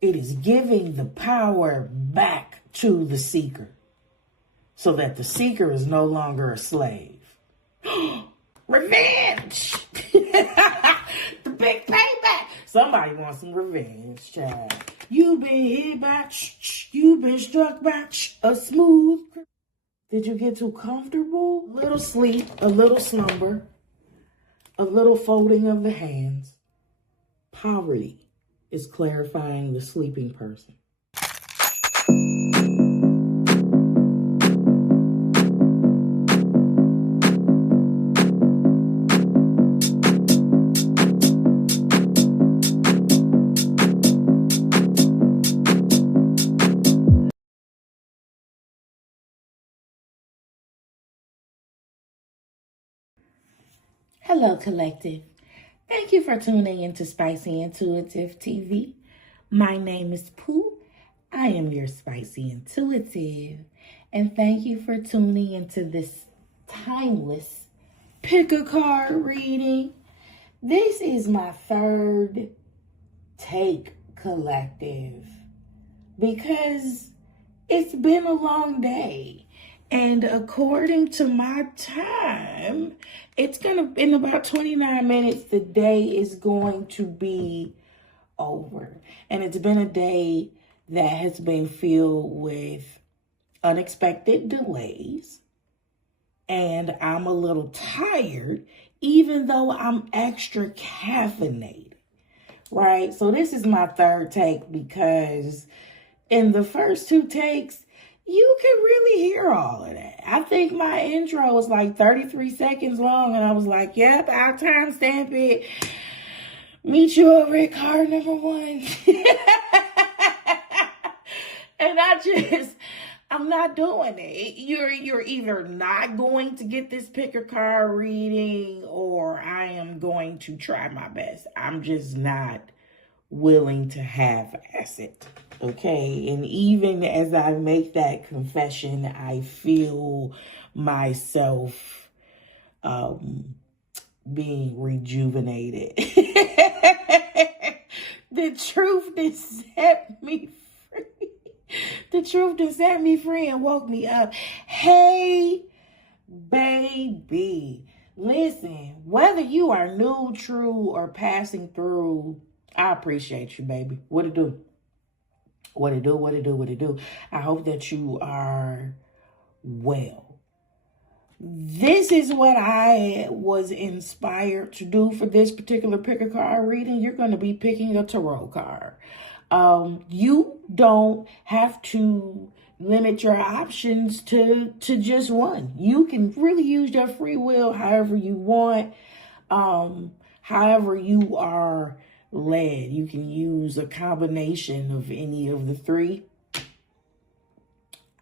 It is giving the power back to the seeker so that the seeker is no longer a slave. Revenge! The big payback. Somebody wants some revenge, child. You've been hit by, you've been struck by a smooth. Did you get too comfortable? A little sleep, a little slumber, a little folding of the hands. Poverty is clarifying the sleeping person. Hello, collective. Thank you for tuning into Spicy Intuitive TV. My name is Pooh. I am your Spicy Intuitive. And thank you for tuning into this timeless pick a card reading. This is my third take, collective, because it's been a long day. And according to my time, in about 29 minutes, the day is going to be over. And it's been a day that has been filled with unexpected delays. And I'm a little tired, even though I'm extra caffeinated, right? So this is my third take because in the first two takes, you can really hear all of that. I think my intro was like 33 seconds long, and I was like, yep, I'll timestamp it. Meet you over at card number 1. And I'm not doing it. You're either not going to get this pick a card reading, or I am going to try my best. I'm just not willing to half-ass it. Okay, and even as I make that confession, I feel myself being rejuvenated. The truth that set me free. The truth that set me free and woke me up. Hey, baby. Listen, whether you are new, true, or passing through, I appreciate you, baby. What it do? What it do, what it do, what it do. I hope that you are well. This is what I was inspired to do for this particular pick a card reading. You're going to be picking a tarot card. You don't have to limit your options to just one. You can really use your free will however you want, however you are led. You can use a combination of any of the three.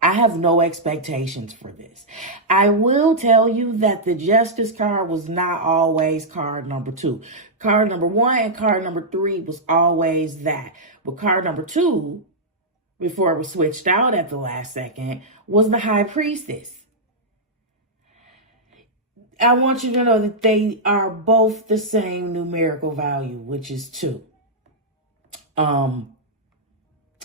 I have no expectations for this. I will tell you that the Justice card was not always card number 2. Card number 1 and card number 3 was always that. But card number 2, before it was switched out at the last second, was the High Priestess. I want you to know that they are both the same numerical value, which is 2.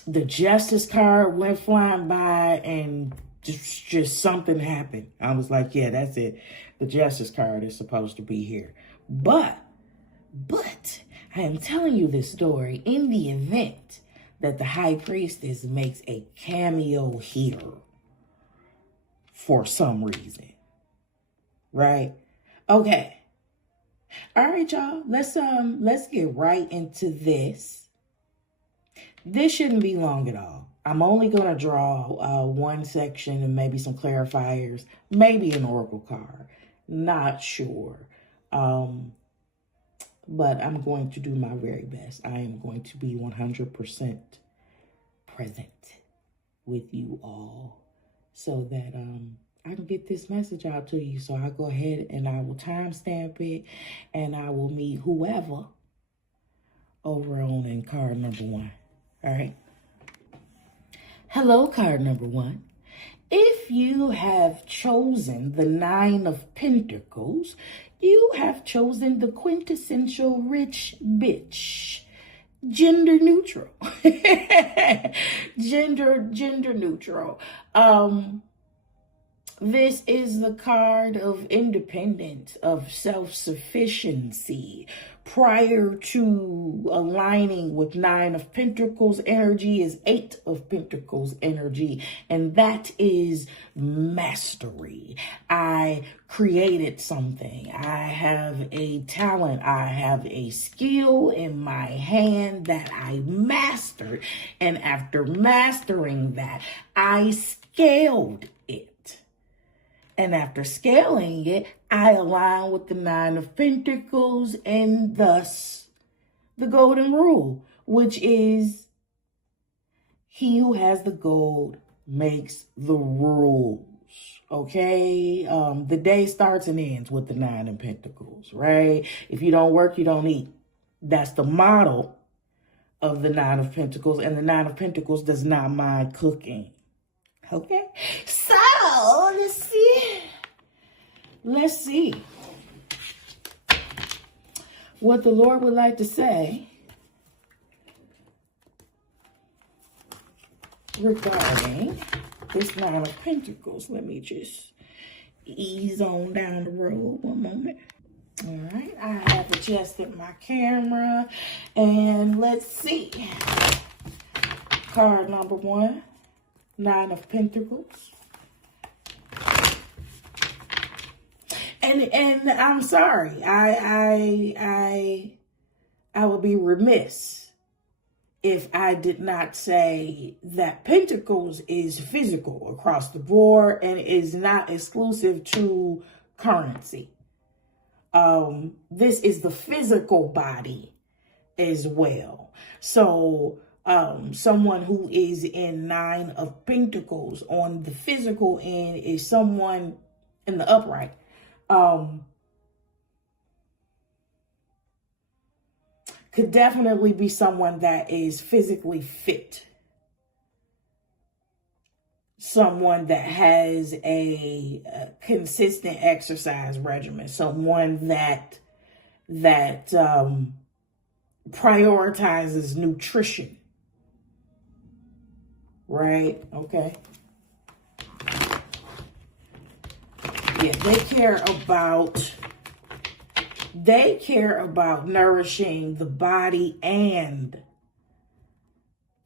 The Justice card went flying by and just something happened. I was like, yeah, that's it. The Justice card is supposed to be here. But I am telling you this story in the event that the High Priestess makes a cameo here for some reason. Right? Okay. All right, y'all. Let's get right into this. This shouldn't be long at all. I'm only going to draw one section and maybe some clarifiers, maybe an oracle card. Not sure. But I'm going to do my very best. I am going to be 100% present with you all so that I can get this message out to you. So I'll go ahead and I will timestamp it, and I will meet whoever over on in card number 1. All right. Hello, card number 1. If you have chosen the 9 of Pentacles, you have chosen the quintessential rich bitch. gender neutral. gender neutral. This is the card of independence, of self-sufficiency. Prior to aligning with 9 of Pentacles energy is 8 of Pentacles energy, and that is mastery. I created something. I have a talent. I have a skill in my hand that I mastered, and after mastering that, I scaled it. And after scaling it, I align with the 9 of Pentacles and thus the golden rule, which is he who has the gold makes the rules. Okay? The day starts and ends with the 9 of Pentacles, right? If you don't work, you don't eat. That's the model of the 9 of Pentacles, and the 9 of Pentacles does not mind cooking. Okay, so let's see what the Lord would like to say regarding this 9 of Pentacles. Let me just ease on down the road one moment. All right, I have adjusted my camera, and let's see. Card number 1. 9 of Pentacles. And I'm sorry. I would be remiss if I did not say that Pentacles is physical across the board and is not exclusive to currency. This is the physical body as well. So someone who is in 9 of Pentacles on the physical end is someone in the upright. Could definitely be someone that is physically fit. Someone that has a consistent exercise regimen. Someone that prioritizes nutrition. Right? Okay. Yeah, they care about nourishing the body and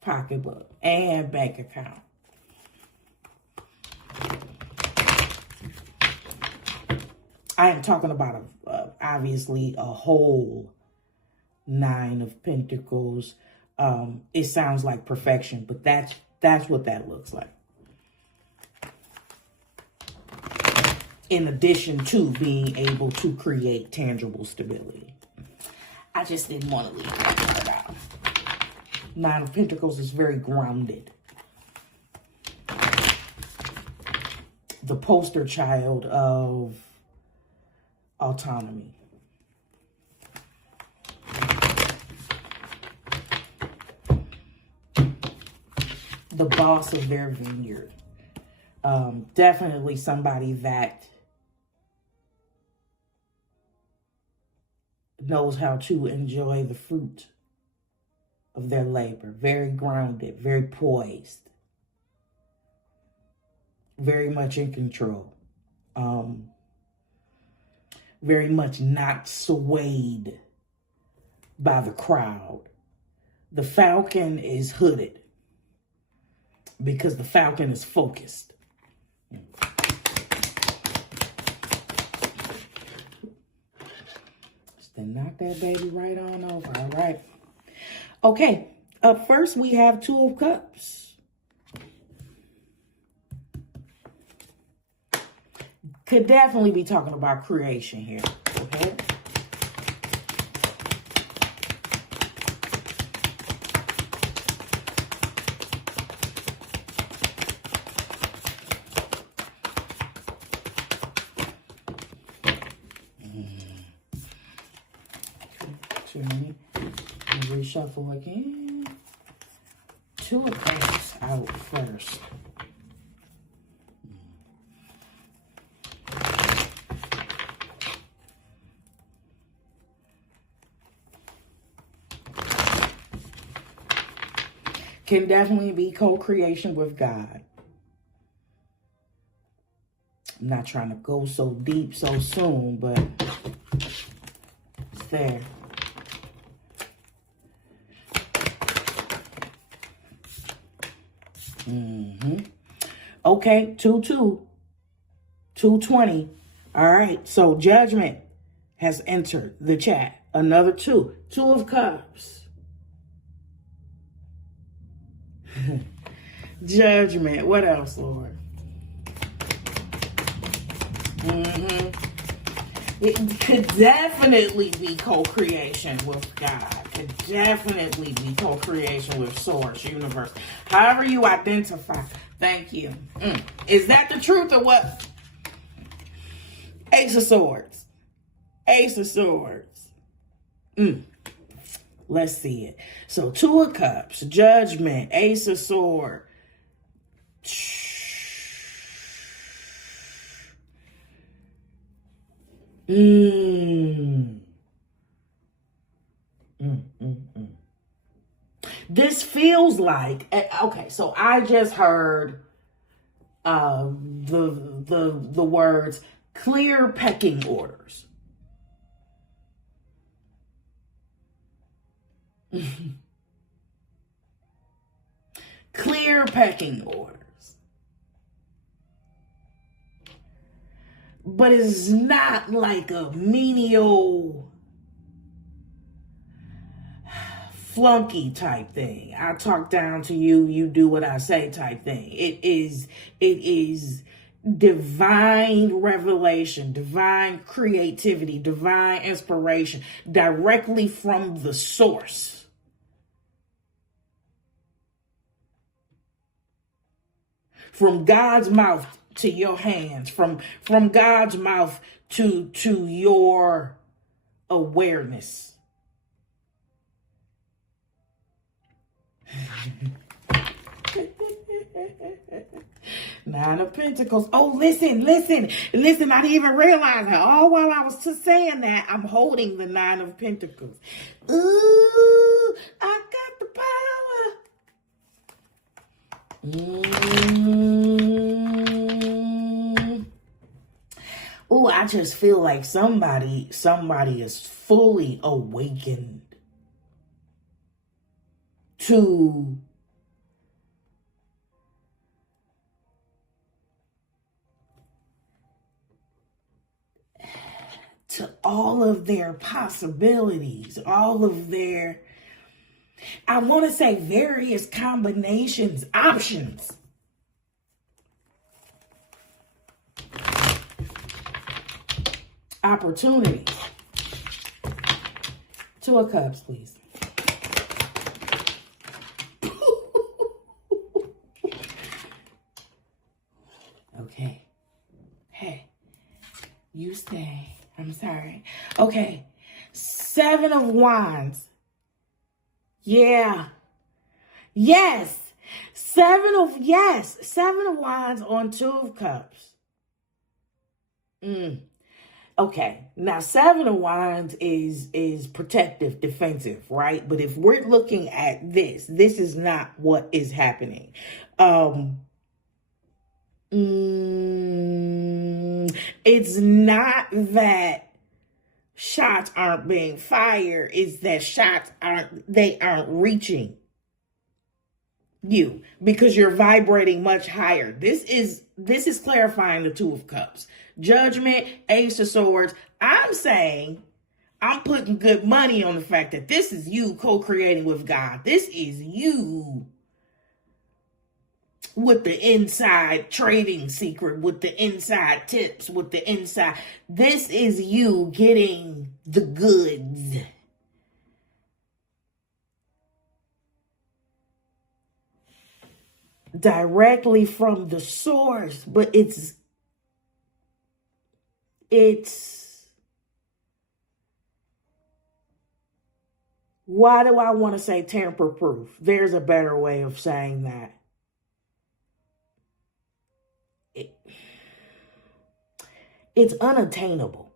pocketbook and bank account. I am talking about obviously a whole 9 of Pentacles. It sounds like perfection, but that's what that looks like. In addition to being able to create tangible stability. I just didn't want to leave that part out. 9 of Pentacles is very grounded. The poster child of autonomy. The boss of their vineyard. Definitely somebody that knows how to enjoy the fruit of their labor. Very grounded, very poised, very much in control. Very much not swayed by the crowd. The falcon is hooded because the falcon is focused. Then knock that baby right on over, all right? Okay, up first we have 2 of Cups. Could definitely be talking about creation here, okay? Reshuffle again. 2 of Cups out first. Can definitely be co-creation with God. I'm not trying to go so deep so soon, but it's there. Okay, 220. All right, so Judgment has entered the chat. Another 2. 2 of Cups. Judgment. What else, Lord? It could definitely be co-creation with God. Could definitely be co-creation with Source, Universe. However you identify. Thank you. Is that the truth or what? Ace of Swords. Ace of Swords. Let's see it. So 2 of Cups, Judgment, Ace of Swords. This feels like, okay, so I just heard the words clear pecking orders. Clear pecking orders. But it's not like a menial flunky type thing. I talk down to you, you do what I say type thing. It is divine revelation, divine creativity, divine inspiration directly from the source. From God's mouth to your hands, from God's mouth to your awareness. Nine of Pentacles. Oh, listen. I didn't even realize it. All while I was just saying that, I'm holding the Nine of Pentacles. Ooh, I got the power. Ooh, I just feel like somebody is fully awakened to all of their possibilities, all of their, I want to say various combinations, options. Opportunity. 2 of Cups, please. Okay. Hey, you stay. I'm sorry. Okay. 7 of Wands. Yeah. Yes. 7 of Wands on 2 of Cups. Okay. Now 7 of Wands is protective, defensive, right? But if we're looking at this is not what is happening. It's not that shots aren't being fired. It's that shots aren't reaching you because you're vibrating much higher. This is clarifying the 2 of Cups. Judgment, Ace of Swords. I'm saying, I'm putting good money on the fact that this is you co-creating with God. This is you with the inside trading secret, with the inside tips, with the inside. This is you getting the goods. Directly from the source, but it's why do I want to say tamper proof? There's a better way of saying that. It's unattainable.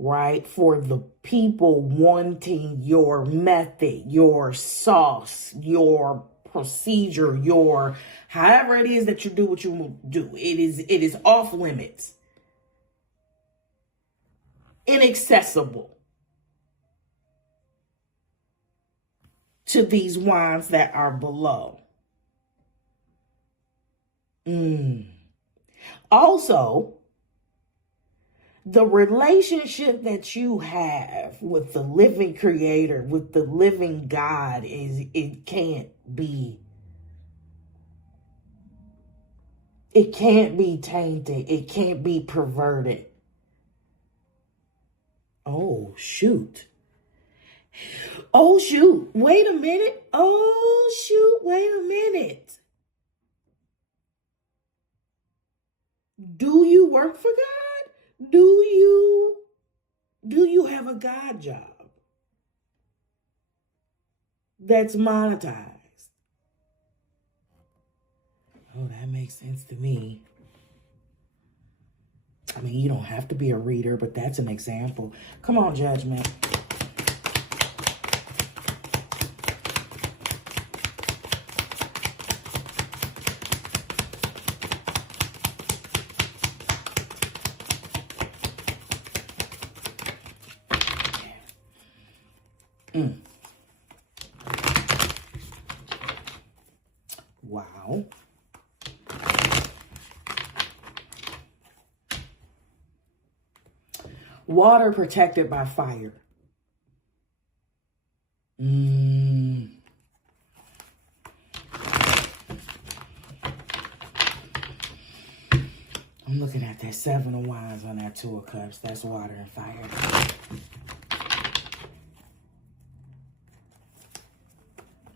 right? For the people wanting your method, your sauce, your procedure, your however it is that you do what you do. It is off limits, inaccessible to these wands that are below. Also, the relationship that you have with the living creator, with the living God, it can't be tainted. It can't be perverted. Oh, shoot. Oh, shoot. Wait a minute. Oh, shoot. Wait a minute. Do you work for God? Do you have a God job that's monetized? Oh, that makes sense to me. I mean, you don't have to be a reader, but that's an example. Come on, Judgment. Wow. Water protected by fire. I'm looking at that 7 of Wands on that 2 of Cups. That's water and fire.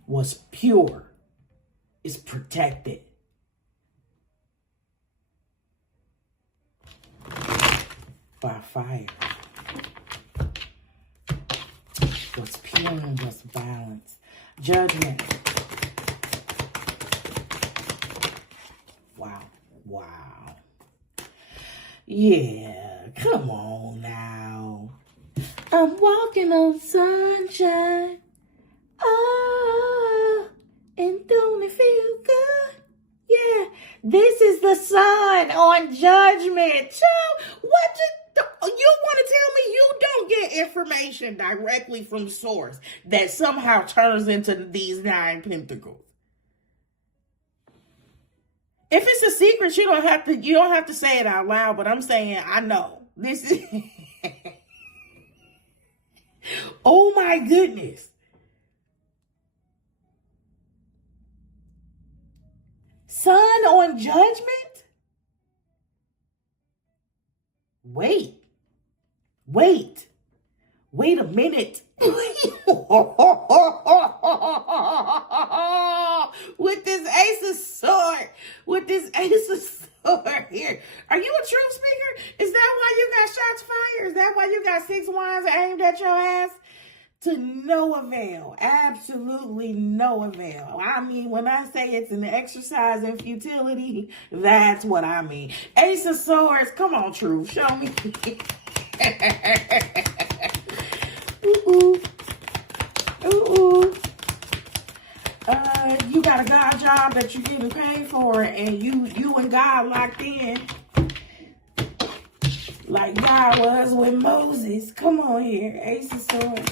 What's pure is protected by fire. What's pure and what's balanced. Judgment. Wow. Wow. Yeah, come on now. I'm walking on sunshine. Oh, and don't it feel good? Yeah, this is the sun on Judgment. So, what you want to tell me you don't get information directly from source that somehow turns into these 9 pentacles? If it's a secret, you don't have to say it out loud, but I'm saying I know. This is oh my goodness. Sun on Judgment? Wait a minute. With this Ace of Sword here. Are you a truth speaker? Is that why you got shots fired? Is that why you got 6 wands aimed at your ass? To no avail. Absolutely no avail. I mean, when I say it's an exercise in futility, that's what I mean. Ace of Swords, come on, truth. Show me. Ooh. You got a God job that you're getting paid for, and you and God locked in. Like God was with Moses. Come on here, Ace of Swords.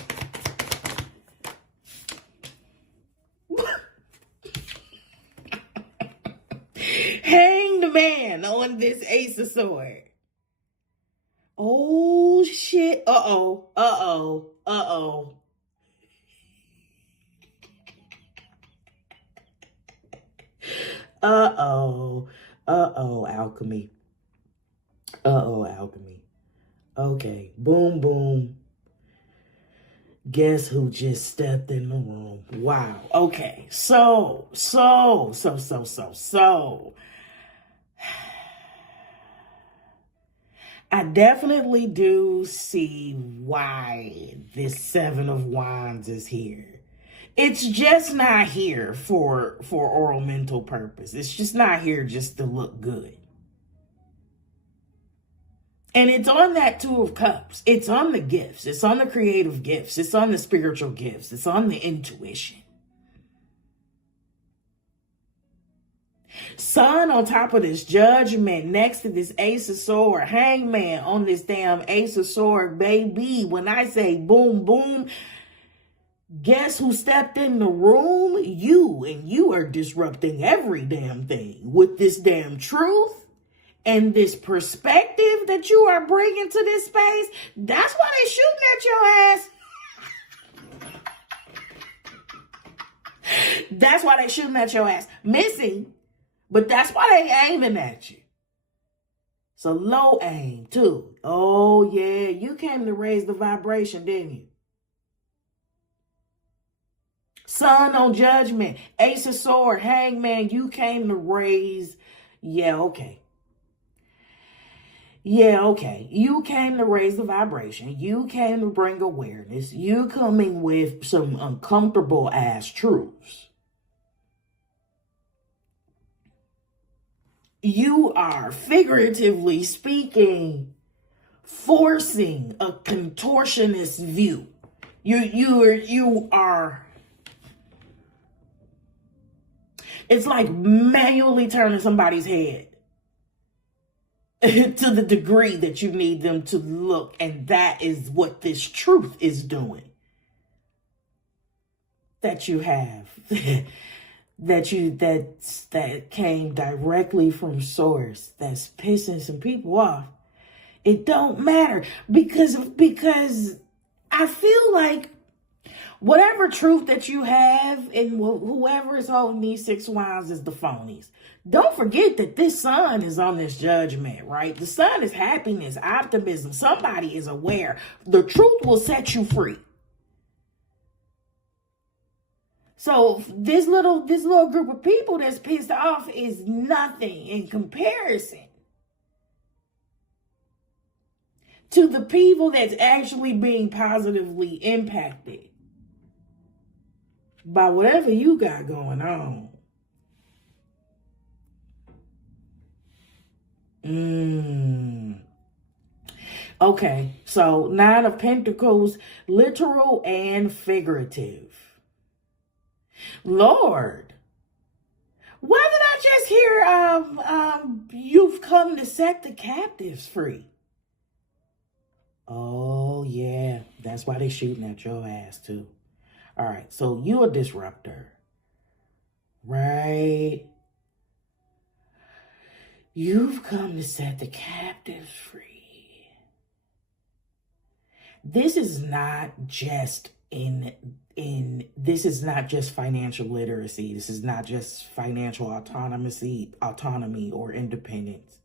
Hanged Man on this Ace of Swords. Oh shit. Uh-oh. Alchemy. Alchemy. Okay. Boom, boom. Guess who just stepped in the room? Wow. Okay. So. I definitely do see why this 7 of Wands is here. It's just not here for oral mental purpose. It's just not here just to look good. And it's on that Two of Cups. It's on the gifts. It's on the creative gifts. It's on the spiritual gifts. It's on the intuition. Sun on top of this Judgment, next to this Ace of Swords, Hangman on this damn Ace of Swords, baby. When I say boom, boom, guess who stepped in the room? You. And you are disrupting every damn thing with this damn truth and this perspective that you are bringing to this space. That's why they shooting at your ass. That's why they shooting at your ass. Missing. But that's why they aiming at you. It's a low aim, too. Oh, yeah. You came to raise the vibration, didn't you? Sun on Judgment. Ace of Swords. Hangman. You came to raise. Yeah, okay. Yeah, okay. You came to raise the vibration. You came to bring awareness. You coming with some uncomfortable ass truths. You are, figuratively speaking, forcing a contortionist view. You are, it's like manually turning somebody's head to the degree that you need them to look. And that is what this truth is doing. That you have. that came directly from source, that's pissing some people off. It don't matter because I feel like whatever truth that you have and whoever is holding these 6 wands is the phonies. Don't forget that this sun is on this Judgment, right? The sun is happiness, optimism. Somebody is aware. The truth will set you free. So this little group of people that's pissed off is nothing in comparison to the people that's actually being positively impacted by whatever you got going on. Okay, so 9 of Pentacles, literal and figurative. Lord, why did I just hear you've come to set the captives free? Oh, yeah. That's why they shooting at your ass, too. All right. So you a disruptor, right? You've come to set the captives free. This is not just this is not just financial literacy. This is not just financial autonomy or independence.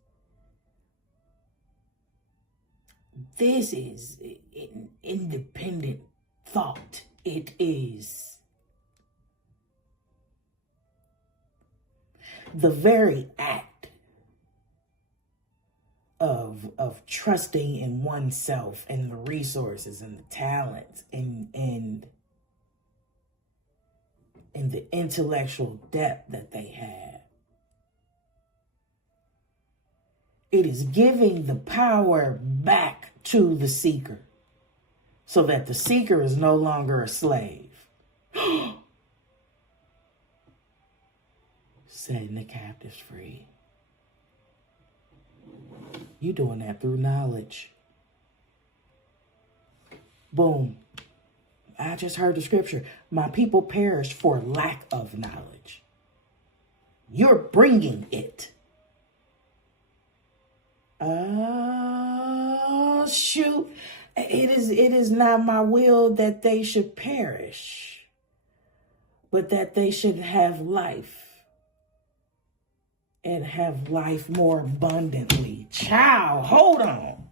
This is an independent thought. It is the very act of trusting in oneself and the resources and the talents and the intellectual depth that they have. It is giving the power back to the seeker so that the seeker is no longer a slave. Setting the captives free. You doing that through knowledge. Boom. I just heard the scripture. My people perished for lack of knowledge. You're bringing it. Oh, shoot. It is not my will that they should perish, but that they should have life. And have life more abundantly. Child, hold on.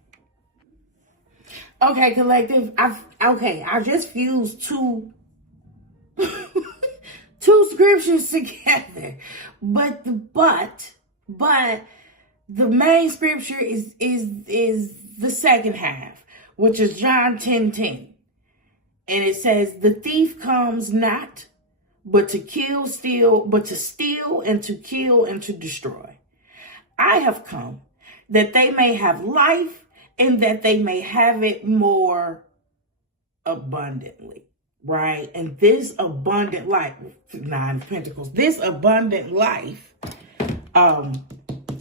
Okay, collective. I just fused two scriptures together. But the main scripture is the second half, which is John 10:10. And it says, the thief comes not but to steal, and to kill, and to destroy. I have come that they may have life and that they may have it more abundantly, right? And this abundant life, 9 of Pentacles, this abundant life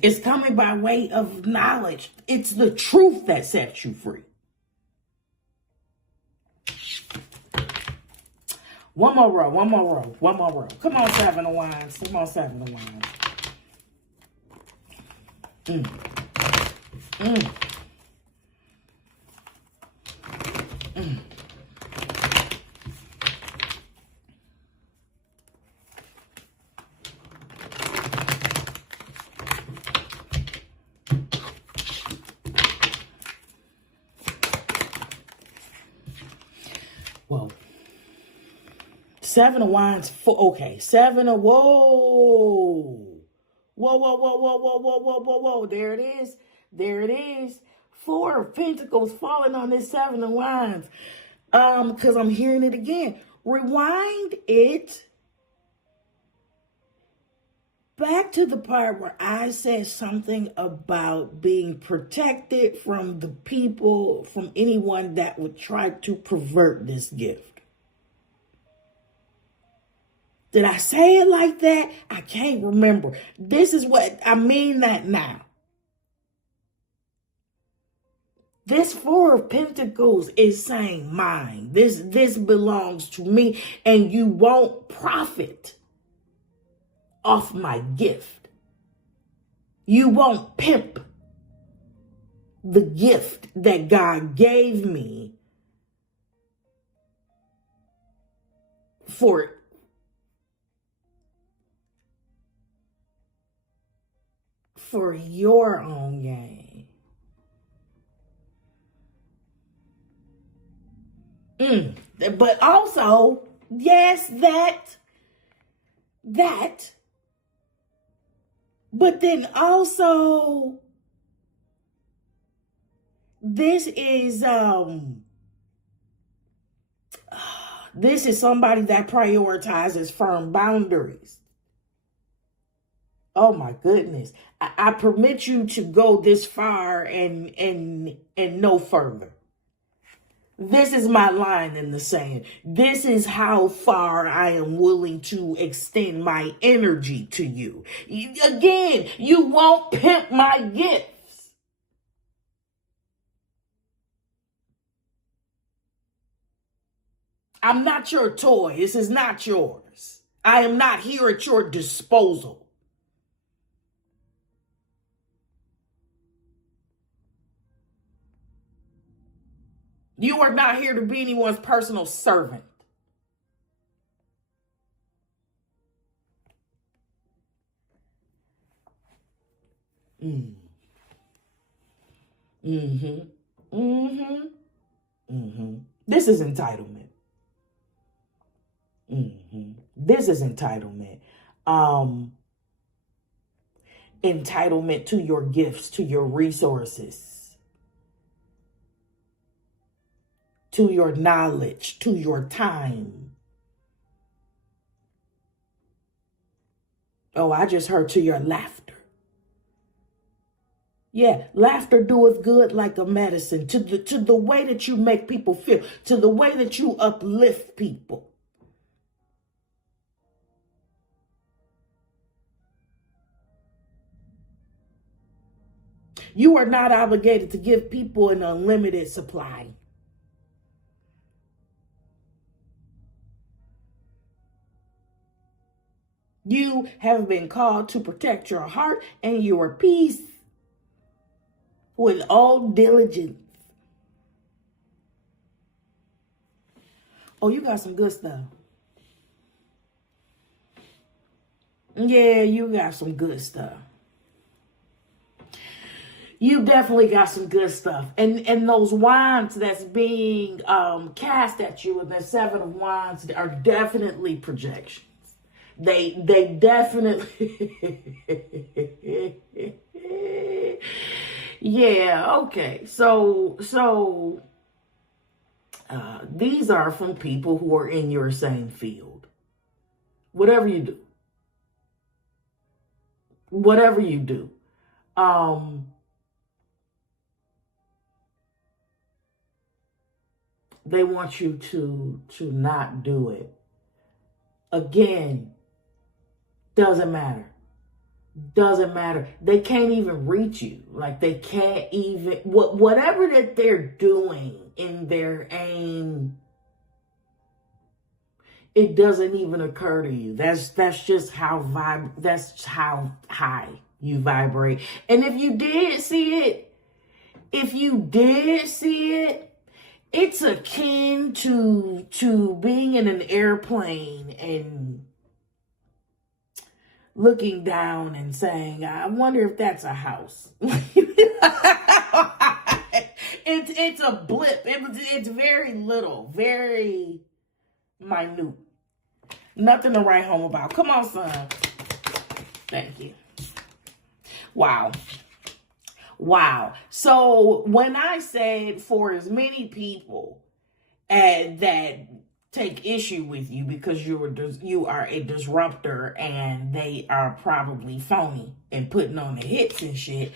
is coming by way of knowledge. It's the truth that sets you free. One more row, one more row, one more row. Come on, 7 of Wands. Come on, 7 of Wands. Whoa. 7 of Wands. Okay. 7 of, whoa. Whoa, whoa, whoa, whoa, whoa, whoa, whoa, whoa, whoa. There it is. There it is. 4 of Pentacles falling on this 7 of Wands. Because I'm hearing it again. Rewind it back to the part where I said something about being protected from the people, from anyone that would try to pervert this gift. Did I say it like that? I can't remember. This is what I mean that now. This 4 of Pentacles is saying mine. This belongs to me, and you won't profit off my gift. You won't pimp the gift that God gave me for your own gain. But also, yes, that, but then also, this is somebody that prioritizes firm boundaries. Oh my goodness. I permit you to go this far and no further. This is my line in the sand. This is how far I am willing to extend my energy to you. Again, you won't pimp my gifts. I'm not your toy. This is not yours. I am not here at your disposal. You are not here to be anyone's personal servant. This is entitlement. This is entitlement. Entitlement to your gifts, to your resources, to your knowledge, to your time. Oh, I just heard to your laughter. Yeah, laughter doeth good like a medicine, to the way that you make people feel, to the way that you uplift people. You are not obligated to give people an unlimited supply. You have been called to protect your heart and your peace with all diligence. Oh, you got some good stuff. Yeah, you got some good stuff. You definitely got some good stuff. And those wands that's being cast at you with that 7 of Wands are definitely projections. They definitely... Yeah, okay. So these are from people who are in your same field. Whatever you do. Whatever you do. They want you to not do it. Again, doesn't matter. Doesn't matter. They can't even reach you. Like they can't even, whatever that they're doing in their aim, it doesn't even occur to you. That's just how that's how high you vibrate. And if you did see it, it's akin to being in an airplane and looking down and saying, I wonder if that's a house. It's a blip. It's very little, very minute. Nothing to write home about. Come on, son. Thank you. Wow. So when I said for as many people that take issue with you because you are a disruptor and they are probably phony and putting on the hits and shit,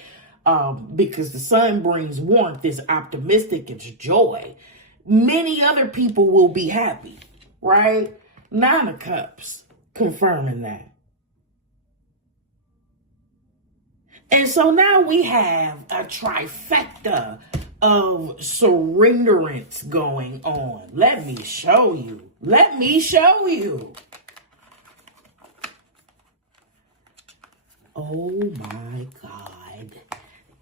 because the sun brings warmth, it's optimistic, it's joy, many other people will be happy, right? 9 of Cups confirming that. And so now we have a trifecta of surrenderance going on. Let me show you. Oh my God.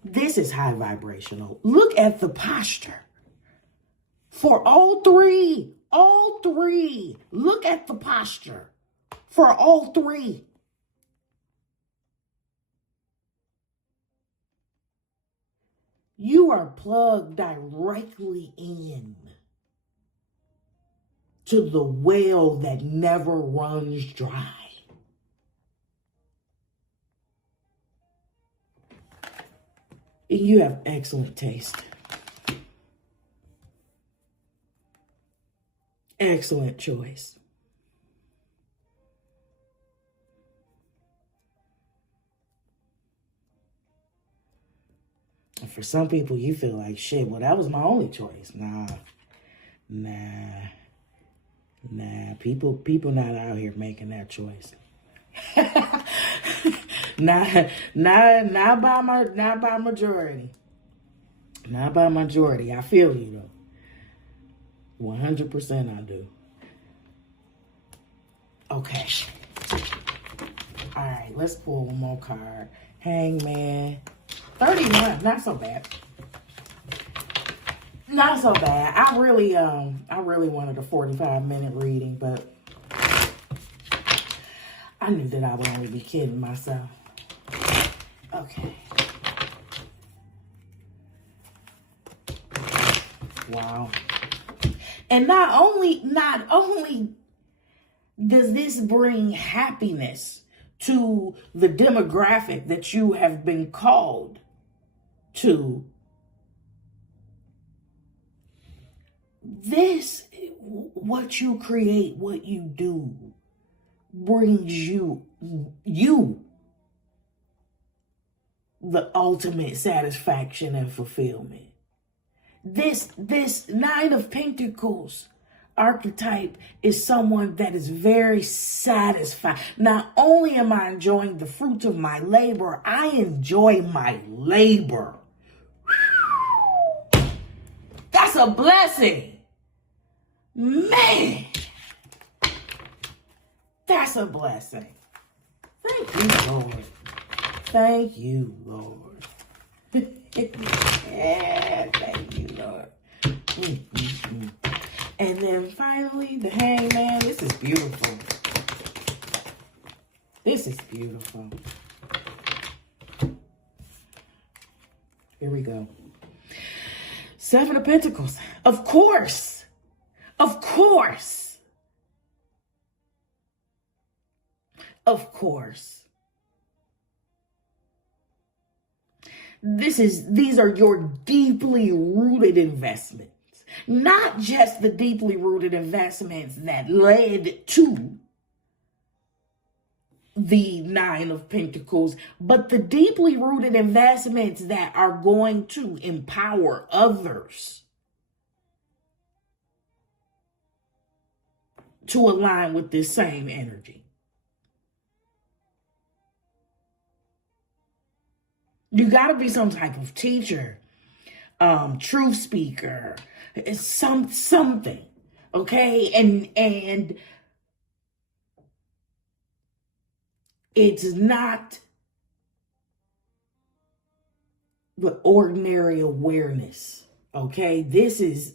This is high vibrational. Look at the posture. For all three. Look at the posture. For all three. You are plugged directly in to the well that never runs dry. You have excellent taste. Excellent choice. And for some people, you feel like, shit, well, that was my only choice. Nah. People not out here making that choice. not by majority. Not by majority. I feel you though. 100% I do. Okay. All right, let's pull one more card. Hangman. 31, not so bad. Not so bad. I really wanted a 45-minute reading, but I knew that I would only be kidding myself. Okay. Wow. And not only does this bring happiness to the demographic that you have been called to, this, what you create, what you do, brings you the ultimate satisfaction and fulfillment. This 9 of Pentacles archetype is someone that is very satisfied. Not only am I enjoying the fruits of my labor, I enjoy my labor. That's a blessing. Man, that's a blessing. Thank you, Lord. Thank you, Lord. Yeah, thank you, Lord. And then finally, the Hangman. This is beautiful. This is beautiful. Here we go. 7 of Pentacles. Of course. Of course. Of course. These are your deeply rooted investments. Not just the deeply rooted investments that led to the 9 of Pentacles, but the deeply rooted investments that are going to empower others. to align with this same energy. You got to be some type of teacher, truth speaker, something, okay? And it's not the ordinary awareness, okay? This is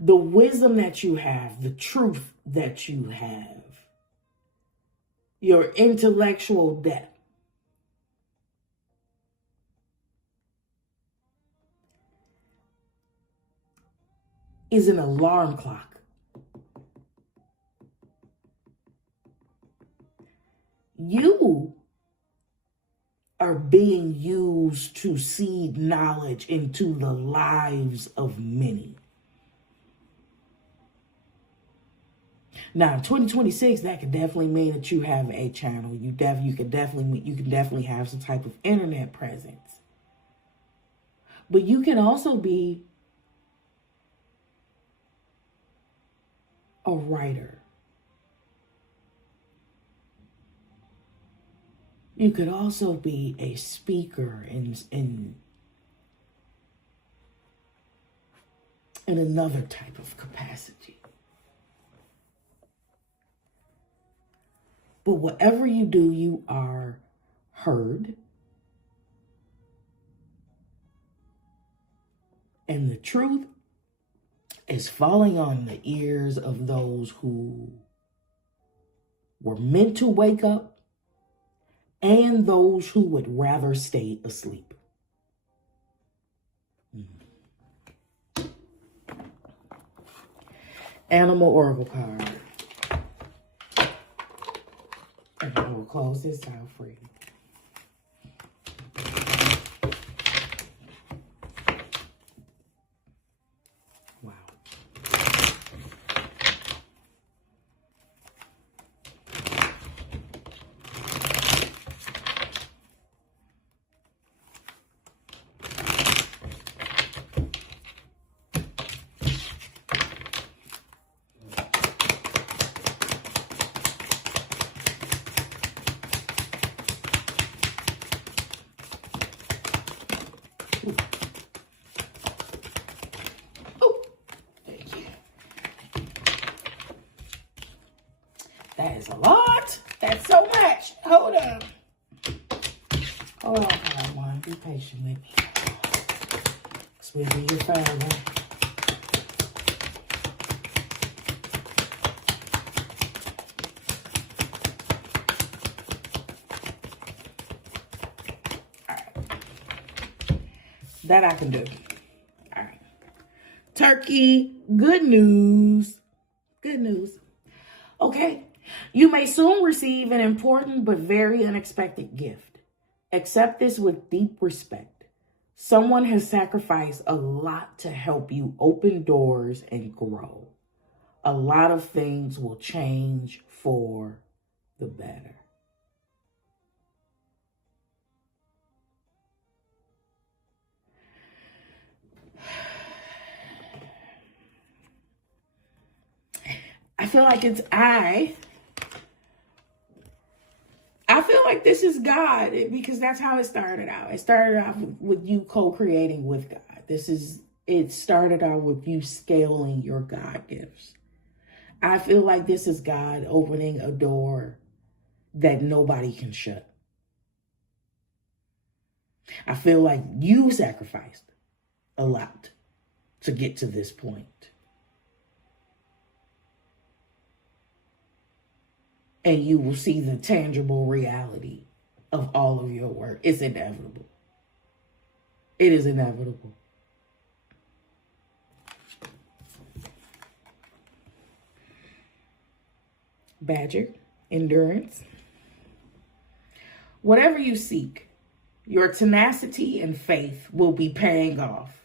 the wisdom that you have, the truth that you have, your intellectual depth. Is an alarm clock. You are being used to seed knowledge into the lives of many. Now, in 2026, that could definitely mean that you have a channel. You can definitely have some type of internet presence. But you can also be a writer. You could also be a speaker in another type of capacity. But whatever you do, you are heard. And the truth is falling on the ears of those who were meant to wake up and those who would rather stay asleep. Animal Oracle card. And I will close this out for you. Wow. That is a lot. That's so much. Hold on. Hold on, everyone. Be patient with me. Because we'll be your family. All right. That I can do. All right. Turkey, good news. Good news. Okay. You may soon receive an important but very unexpected gift. Accept this with deep respect. Someone has sacrificed a lot to help you open doors and grow. A lot of things will change for the better. I feel like it's I feel like this is God because that's how it started out. It started out with you co-creating with God. It started out with you scaling your God gifts. I feel like this is God opening a door that nobody can shut. I feel like you sacrificed a lot to get to this point. And you will see the tangible reality of all of your work. It's inevitable. It is inevitable. Badger, endurance. Whatever you seek, your tenacity and faith will be paying off.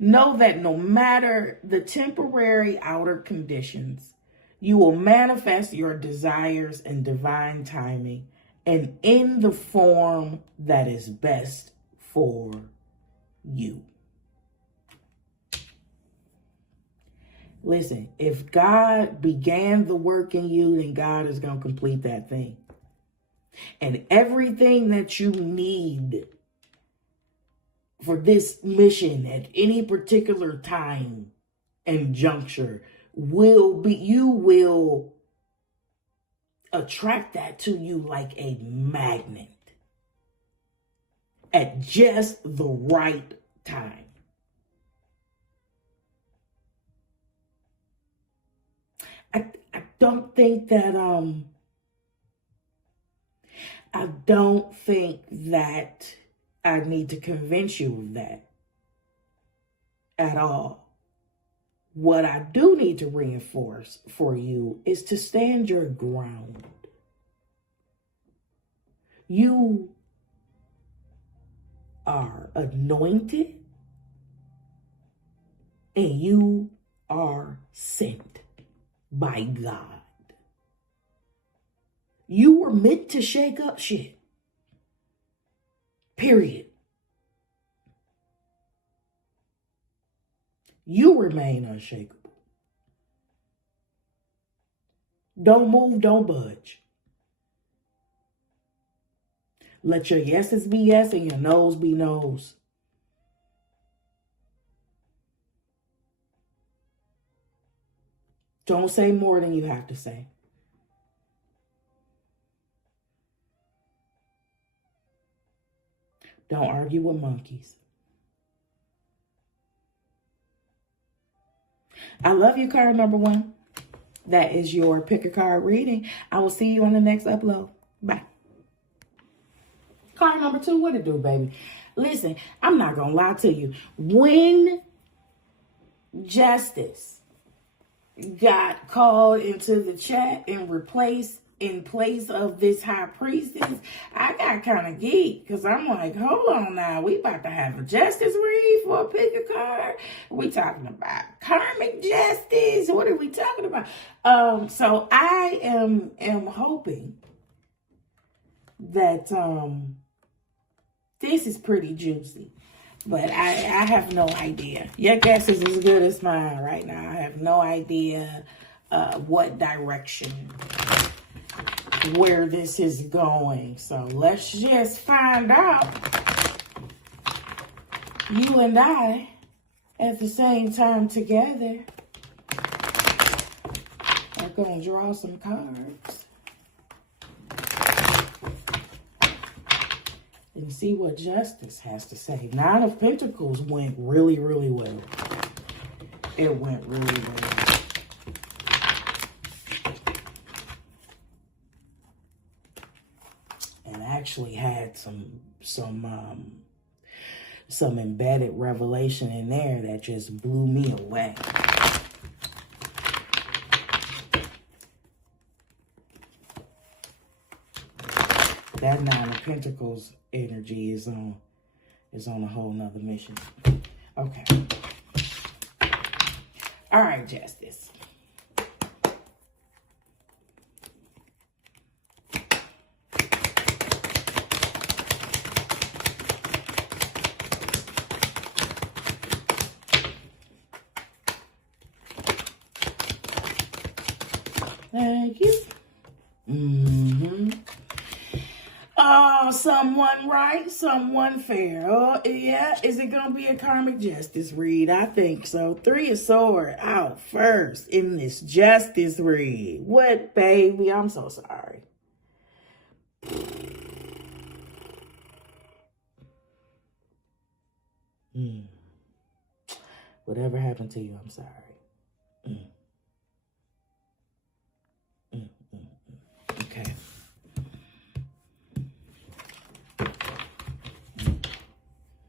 Know that no matter the temporary outer conditions, you will manifest your desires in divine timing and in the form that is best for you. Listen, if God began the work in you, then God is going to complete that thing. And everything that you need for this mission at any particular time and juncture you will attract that to you like a magnet at just the right time. I don't think that I need to convince you of that at all. What I do need to reinforce for you is to stand your ground. You are anointed and you are sent by God. You were meant to shake up shit. Period. You remain unshakable. Don't move, don't budge. Let your yeses be yes and your noes be noes. Don't say more than you have to say. Don't argue with monkeys. I love you, card number 1. That is your pick a card reading. I will see you on the next upload. Bye. Card number 2, what it do, baby? Listen, I'm not going to lie to you. When Justice got called into the chat and replaced in place of this high priestess, I got kind of geeked because I'm like, hold on now, we about to have a justice read for a pick a card. We talking about karmic justice? What are we talking about? So I am hoping that this is pretty juicy, but I have no idea. Your guess is as good as mine right now. I have no idea what direction, where this is going. So let's just find out. You and I at the same time together are going to draw some cards and see what Justice has to say. 9 of Pentacles went really, really well. It went really well. Actually had some embedded revelation in there that just blew me away. That 9 of Pentacles energy is on a whole nother mission. Okay. All right, Justice. Thank you. Oh, someone right, someone fair. Oh, yeah. Is it going to be a karmic justice read? I think so. 3 of Swords out first in this justice read. What, baby? I'm so sorry. Whatever happened to you, I'm sorry. Okay.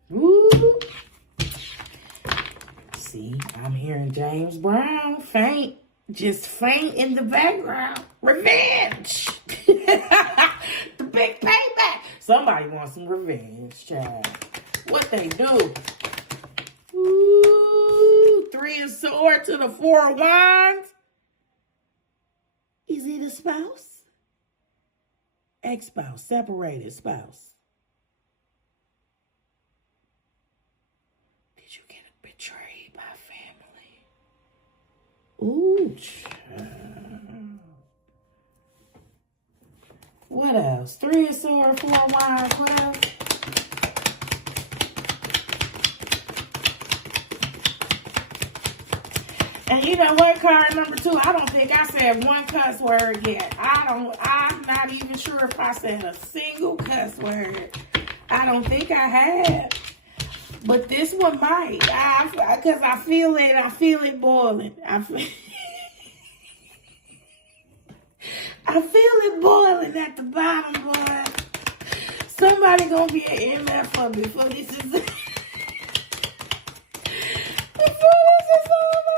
Woo. See, I'm hearing James Brown faint. Just faint in the background. Revenge. The big payback. Somebody wants some revenge, child. What they do? Ooh, 3 of Swords to the 4 of Wands. Is it a spouse? Ex-spouse, separated spouse. Did you get betrayed by family? Ooh. What else? 3 of Swords, 4 of Wands. What else? And you know what, card number 2? I don't think I said one cuss word yet. I'm not even sure if I said a single cuss word. I don't think I have. But this one might. Because I feel it boiling. I feel it boiling at the bottom, boy. Somebody gonna be an MF for me before this is all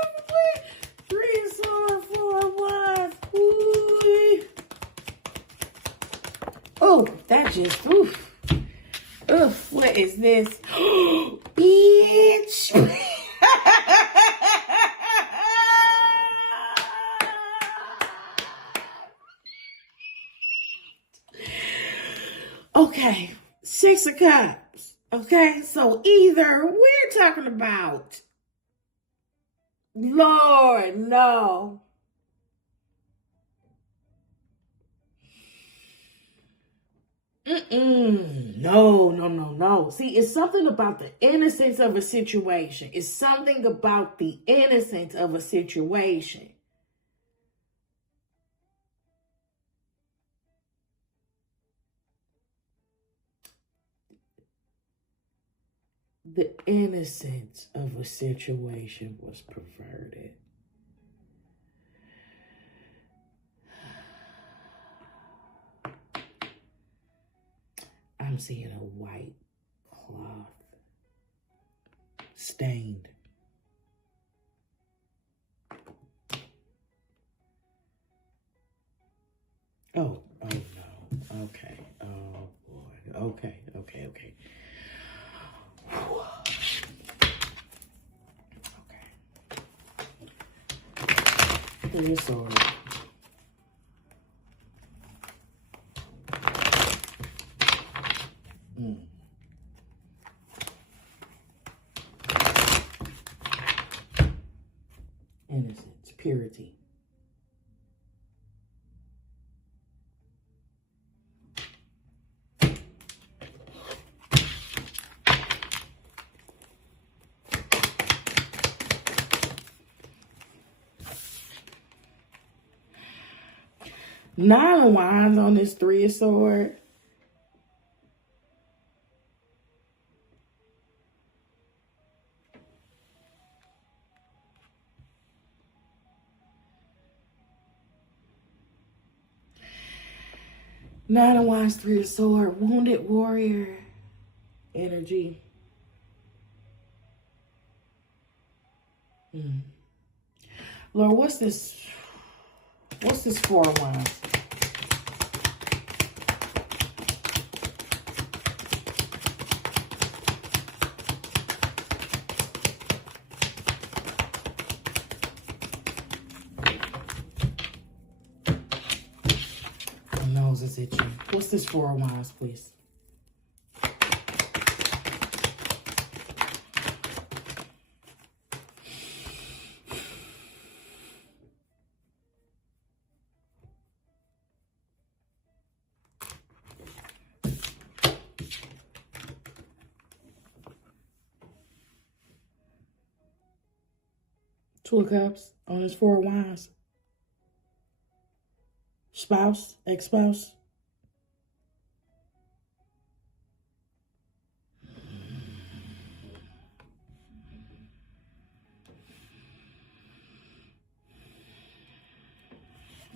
over with. 3 of Swords, 4 of Wands. Ooh. Oh, that just, oof. Oof, what is this? Bitch. Okay, 6 of Cups. Okay, so either we're talking about, Lord, no. No. See, it's something about the innocence of a situation. It's something about the innocence of a situation. The innocence of a situation was perverted. I'm seeing a white cloth stained. Oh no. Okay. Oh boy. Okay. Okay. Three of Swords. Innocence, purity. Nine of Wands on this 3 of Swords. Nine of Wands, 3 of Swords, wounded warrior energy. Lord, what's this? What's this 4 of Wands? My nose is itchy. What's this 4 of Wands, please? Two of Cups on this 4 of Wands. Spouse, ex-spouse.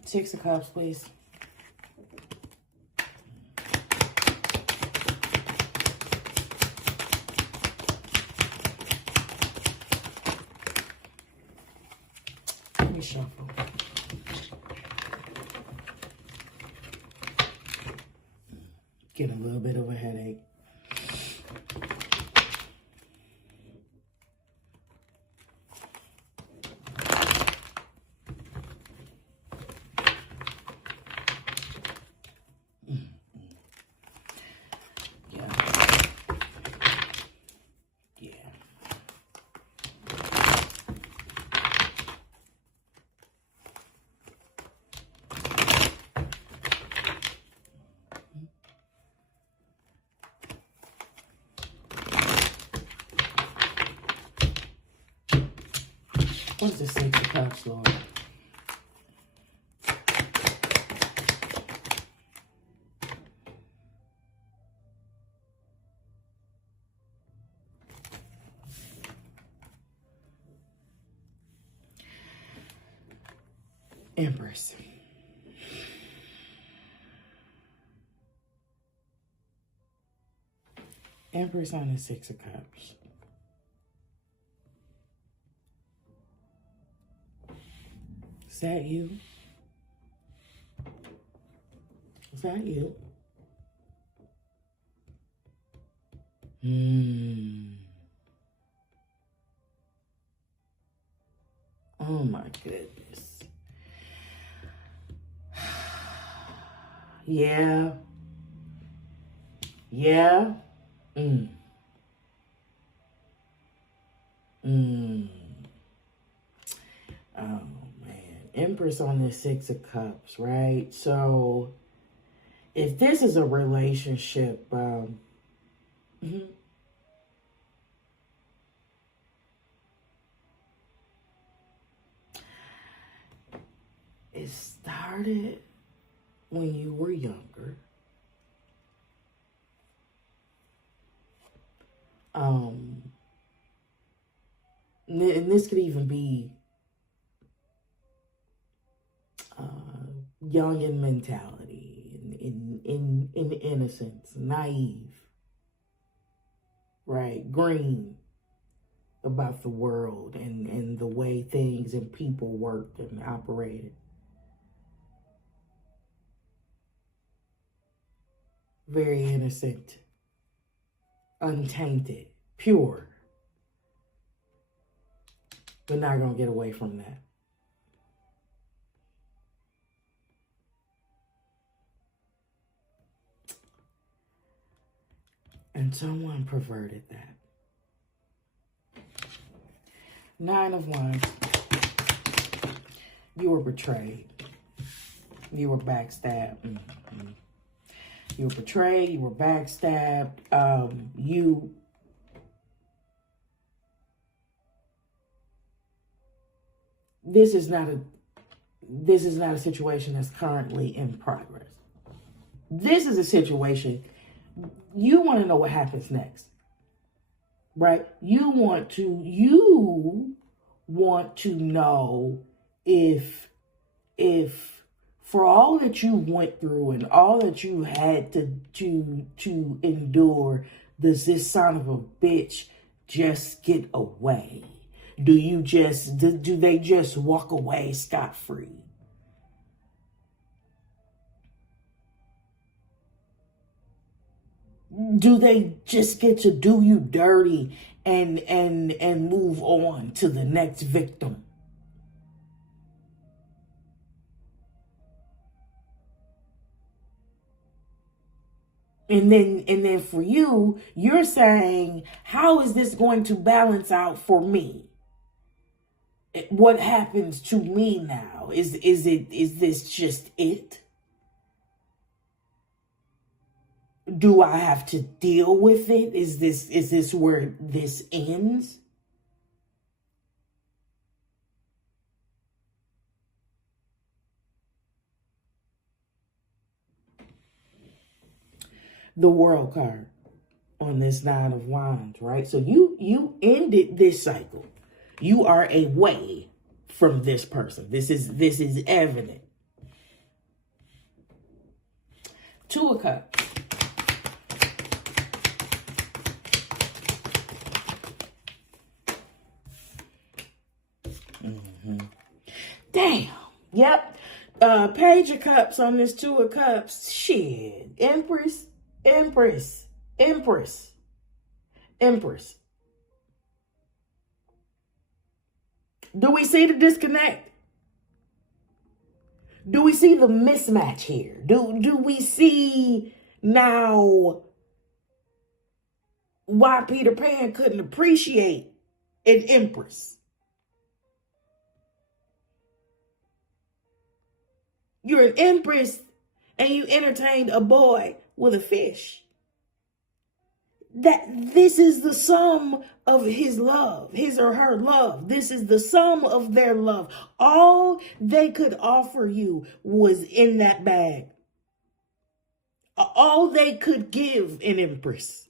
Six of Cups, please. Let me shuffle. Get a little bit of a headache. What's the Six of Cups, Lord? Empress. Empress on the Six of Cups. Is that you? Is that you? Oh my goodness. Yeah. Yeah. Oh man. Empress on the Six of Cups, right? So if this is a relationship, it started when you were younger. And this could even be young in mentality, in innocence, naive, right? Green about the world and the way things and people worked and operated. Very innocent, untainted, pure. We're not going to get away from that. And someone perverted that. Nine of Wands. You were betrayed. You were backstabbed. You were betrayed. You were backstabbed. This is not a situation that's currently in progress. This is a situation you want to know what happens next, right? You want to know if for all that you went through and all that you had to endure, does this son of a bitch just get away? Do they just walk away scot-free? Do they just get to do you dirty and move on to the next victim? And then for you, you're saying, how is this going to balance out for me? What happens to me now? Is this just it? Do I have to deal with it? Is this where this ends? The World card on this Nine of Wands, right? So you ended this cycle. You are away from this person. This is evident. Two of Cups. Damn. Yep. Page of Cups on this Two of Cups. Shit. Empress. Do we see the disconnect? Do we see the mismatch here? Do we see now why Peter Pan couldn't appreciate an Empress? You're an Empress and you entertained a boy with a fish. that this is the sum of his love, his or her love. This is the sum of their love. All they could offer you was in that bag. All they could give an Empress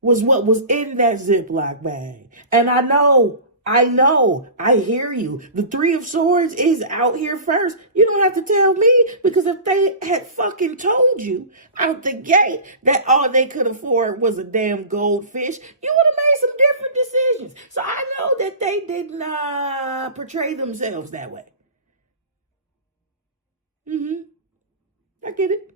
was what was in that Ziploc bag. And I know, I hear you. The Three of Swords is out here first. You don't have to tell me, because if they had fucking told you out the gate that all they could afford was a damn goldfish, you would have made some different decisions. So I know that they did not portray themselves that way. I get it.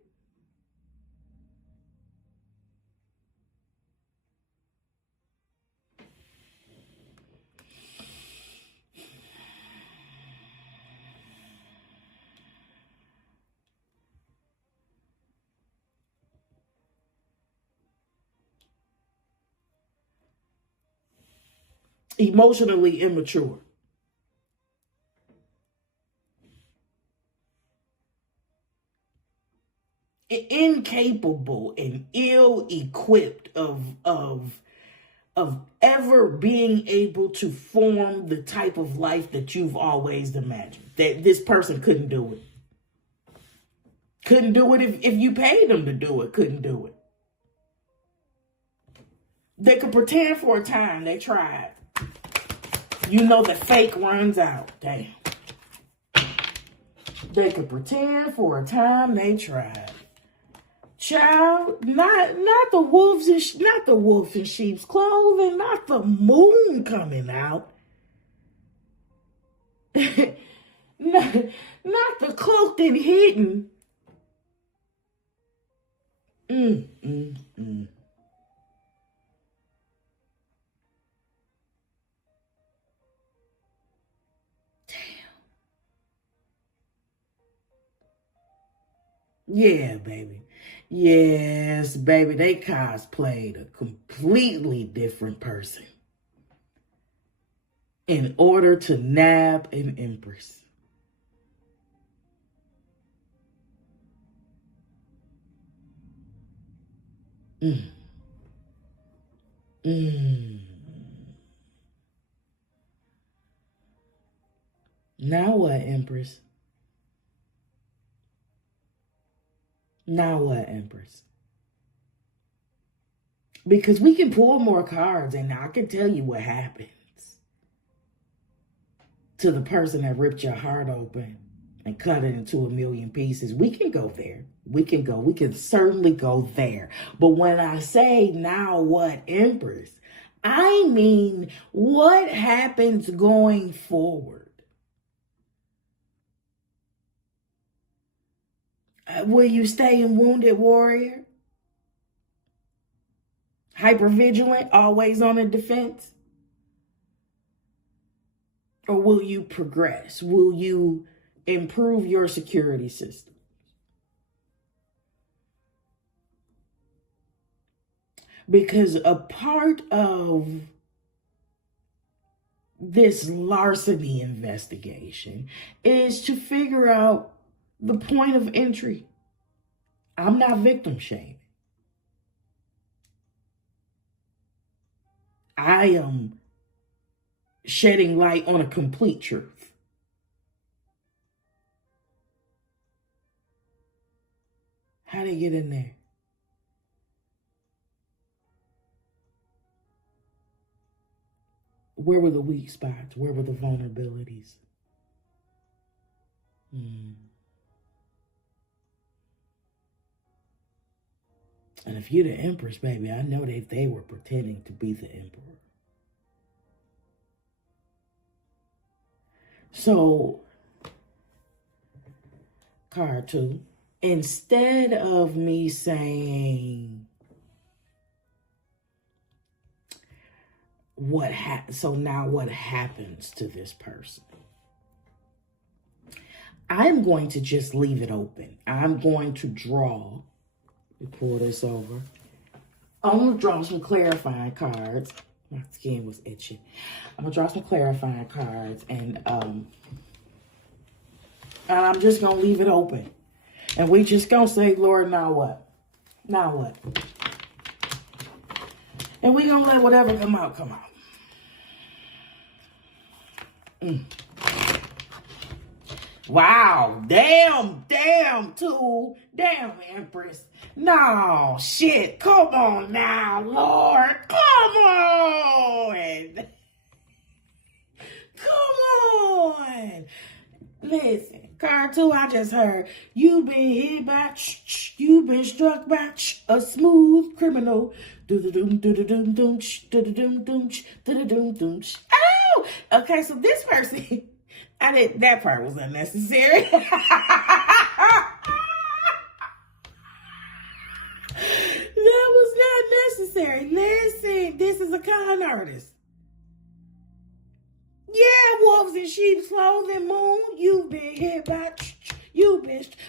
Emotionally immature. Incapable and ill-equipped of ever being able to form the type of life that you've always imagined. That this person couldn't do it. Couldn't do it if you paid them to do it. Couldn't do it. They could pretend for a time. They tried. You know the fake runs out. Damn. They could pretend for a time. They tried. Child, not the wolves in not the wolf in sheep's clothing, not the moon coming out. not the cloaked and hidden. Damn. Yeah, baby. Yes, baby, they cosplayed a completely different person in order to nab an Empress. Now what, Empress? Now what, Empress? Because we can pull more cards and I can tell you what happens to the person that ripped your heart open and cut it into a million pieces. We can go there. We can certainly go there. But when I say now what, Empress, I mean what happens going forward. Will you stay in Wounded Warrior? Hypervigilant, always on the defense? Or will you progress? Will you improve your security system? Because a part of this larceny investigation is to figure out the point of entry. I'm not victim shaming. I am shedding light on a complete truth. How'd they get in there? Where were the weak spots? Where were the vulnerabilities? And if you're the Empress, baby, I know that they were pretending to be the Emperor. So, card 2, instead of me saying, so now what happens to this person? I'm going to just leave it open. I'm going to draw. Pull this over. I'm going to draw some clarifying cards. My skin was itchy. I'm going to draw some clarifying cards. And I'm just going to leave it open. And we just gonna say, Lord, now what? Now what? And we gonna let whatever come out, come out. Wow. Damn, tool. Damn, Empress. No, shit. Come on now, Lord. Come on. Come on. Listen, card 2, I just heard. You've been hit by, you've been struck by a smooth criminal. Do-do-doom-doom-doom-doom, do-do-doom-doom, do-do-doom-doom. Oh! Okay, so this person, that part was unnecessary. That was not necessary. Listen, this is a con artist. Yeah, wolves in sheep's clothing, moon. You've been hit by,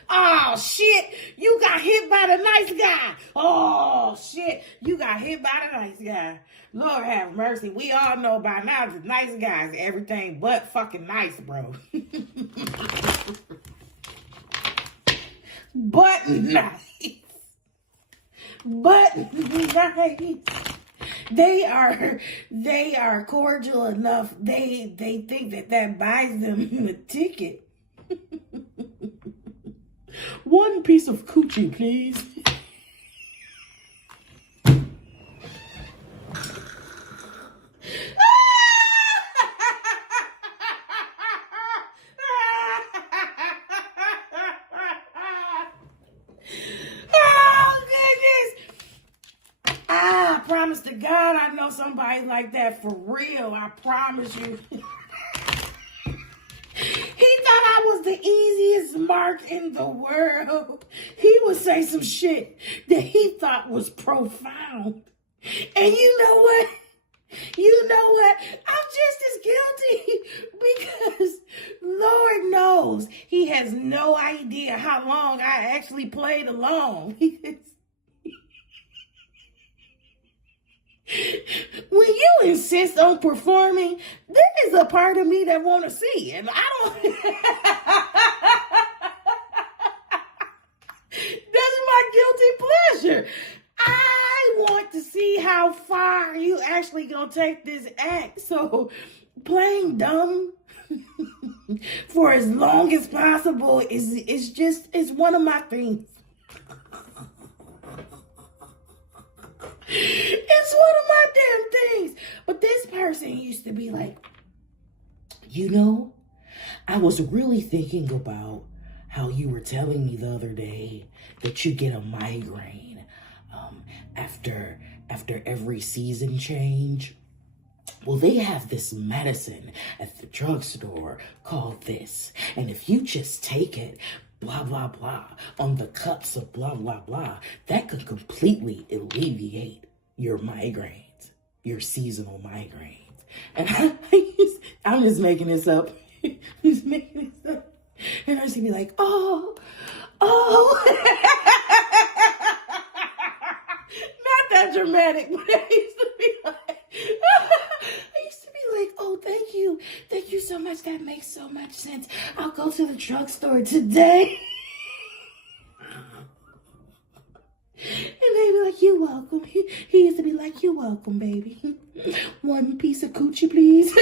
oh shit, you got hit by the nice guy. Oh shit, you got hit by the nice guy. Lord have mercy. We all know by now the nice guys, everything but fucking nice, bro. But nice. But nice. They are cordial enough. They think that buys them a ticket. One piece of coochie, please. Promise to God, I know somebody like that for real. I promise you. He thought I was the easiest mark in the world. He would say some shit that he thought was profound. And you know what? I'm just as guilty because Lord knows he has no idea how long I actually played along. When you insist on performing, there is a part of me that want to see, and I don't. That's my guilty pleasure. I want to see how far you actually gonna take this act. So, playing dumb for as long as possible is one of my things. It's one of my damn things. But this person used to be like, I was really thinking about how you were telling me the other day that you get a migraine after every season change. Well, they have this medicine at the drugstore called this. And if you just take it, blah, blah, blah, on the cups of blah, blah, blah, that could completely alleviate your migraines, your seasonal migraines. And I'm just making this up. And I used to be like, oh. Not that dramatic, but I used to be like, oh, thank you. Thank you so much. That makes so much sense. I'll go to the drugstore today. And they'd be like, you're welcome. He used to be like, you're welcome, baby. One piece of coochie, please.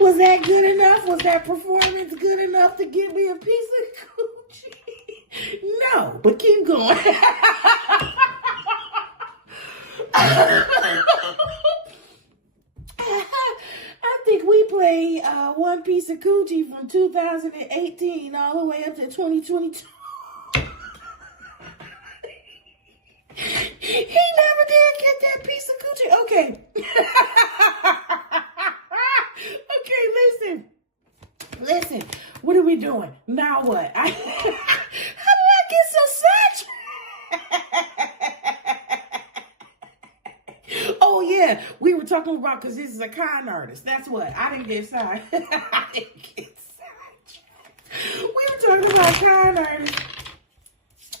Was that good enough? Was that performance good enough to get me a piece of coochie? No, but keep going. I think we played One Piece of Coochie from 2018 all the way up to 2022. He never did get that piece of coochie. Okay. Okay, listen. What are we doing? Now what? How did I get so such? Oh, yeah. We were talking about, because this is a con artist. That's what. I didn't get signed. We were talking about con artists.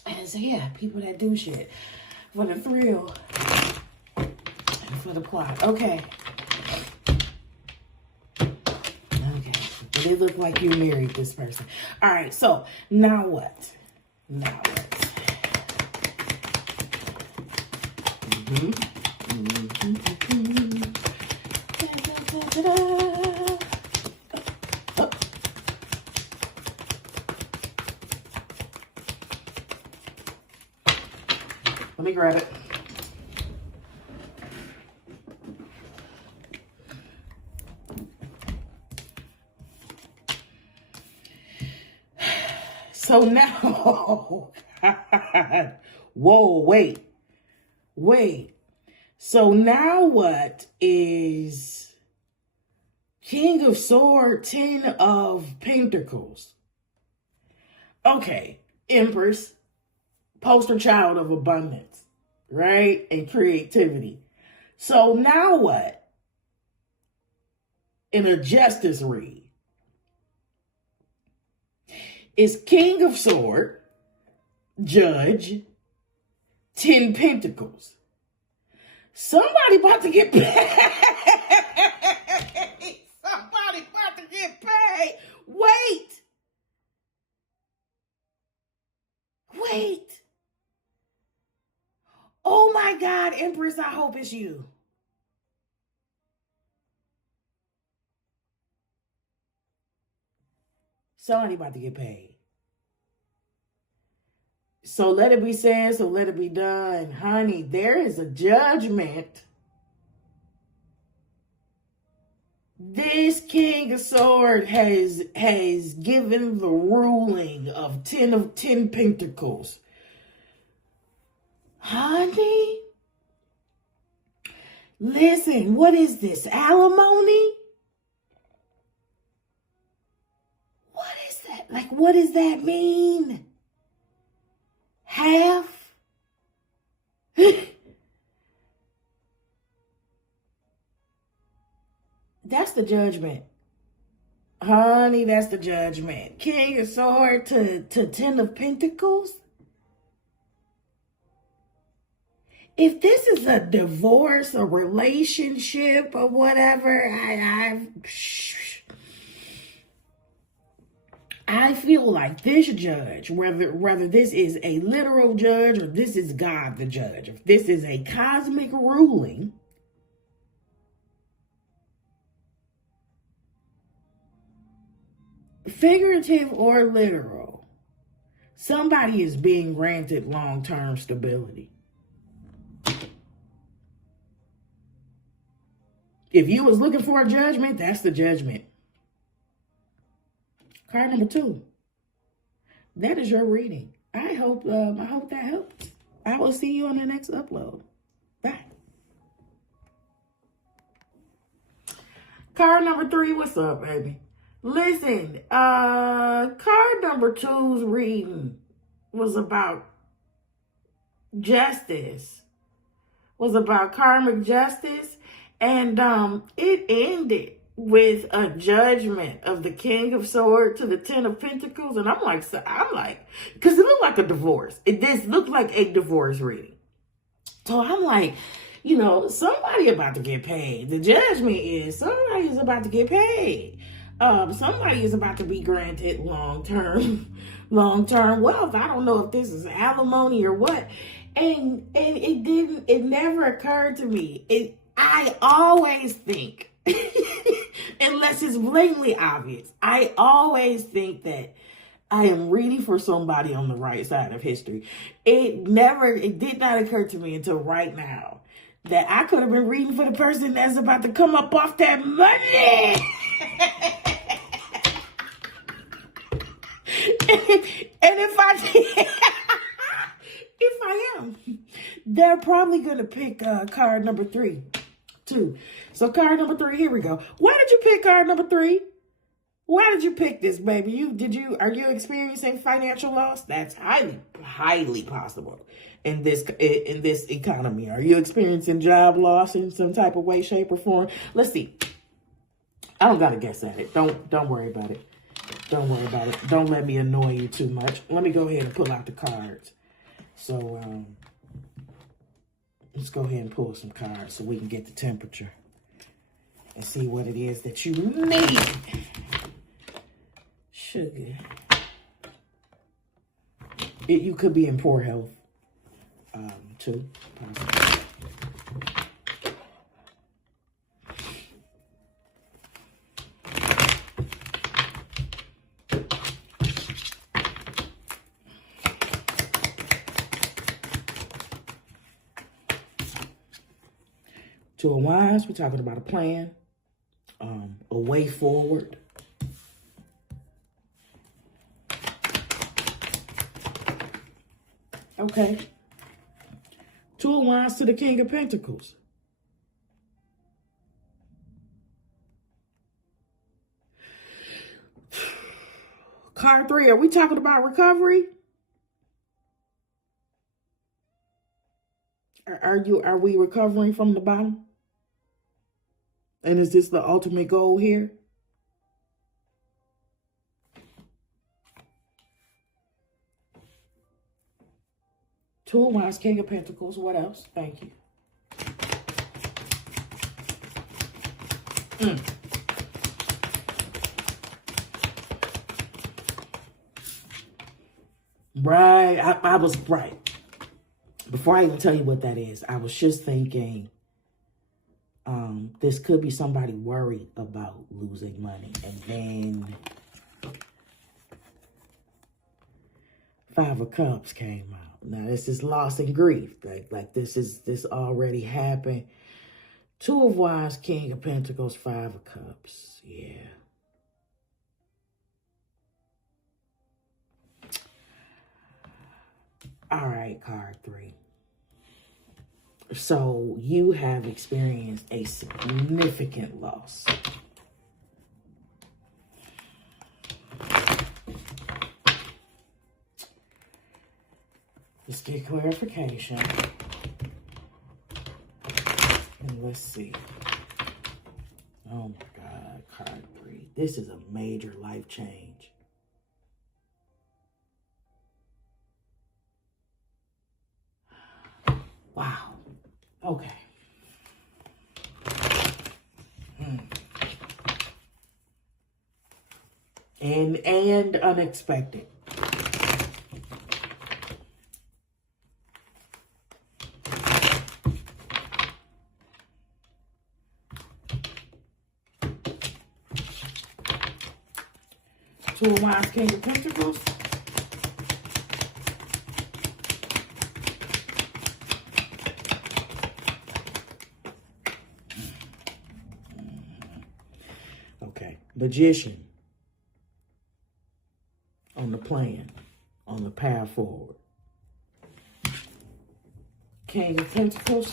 And so, yeah, people that do shit for the thrill and for the plot. Okay. it look like you married this person. All right, so now what? Now what? Oh. Let me grab it. So now, God, whoa, wait. So now what is King of Swords, 10 of Pentacles? Okay, Empress, poster child of abundance, right? And creativity. So now what? In a justice read, is King of Swords, Judge, 10 Pentacles. Somebody about to get paid. Somebody about to get paid. Wait. Oh my God, Empress, I hope it's you. Somebody about to get paid. So let it be said, so let it be done. Honey, there is a judgment. This King of Swords has given the ruling of 10 Pentacles. Honey, listen, what is this? Alimony? What is that? Like, what does that mean? Half? That's the judgment. Honey, that's the judgment. King of Swords to 10 of Pentacles? If this is a divorce, a relationship, or whatever, I feel like this judge, whether this is a literal judge or this is God the judge, if this is a cosmic ruling, figurative or literal, somebody is being granted long-term stability. If you was looking for a judgment, that's the judgment. Card number 2. That is your reading. I hope that helps. I will see you on the next upload. Bye. Card number 3, what's up, baby? Listen, card number 2's reading was about justice. Was about karmic justice. And it ended with a judgment of the King of Swords to the 10 of Pentacles. And I'm like, because it looked like a divorce. This looked like a divorce reading. So I'm like, you know, somebody about to get paid. The judgment is somebody is about to get paid. Somebody is about to be granted long-term wealth. I don't know if this is alimony or what. And it never occurred to me. I always think, unless it's blatantly obvious, I always think that I am reading for somebody on the right side of history. It did not occur to me until right now that I could have been reading for the person that's about to come up off that money. And if I am, they're probably going to pick card number 3, too. So card number 3, here we go. Why did you pick card number 3? Why did you pick this, baby? Are you experiencing financial loss? That's highly possible in this economy. Are you experiencing job loss in some type of way, shape, or form? Let's see. I don't gotta guess at it. Don't worry about it. Don't worry about it. Don't let me annoy you too much. Let me go ahead and pull out the cards. So let's go ahead and pull some cards so we can get the temperature and see what it is that you need. sugar. You could be in poor health, too, possibly. Two of Wands, we're talking about a plan, a way forward. Okay. Two of Wands to the King of Pentacles. Card 3, are we talking about recovery? Are we recovering from the bottom? And is this the ultimate goal here? Two of Wands, King of Pentacles. What else? Thank you. Right. I was right. Before I even tell you what that is, I was just thinking this could be somebody worried about losing money. And then Five of Cups came out. Now, this is loss and grief. Like this already happened. Two of Wands, King of Pentacles, Five of Cups. Yeah. All right, card 3. So you have experienced a significant loss. Let's get clarification. And let's see. Oh my God, card 3. This is a major life change. Wow. Okay. And unexpected. Two of Wands, King of Pentacles. Okay, Magician. On the plan, on the path forward. King of Pentacles.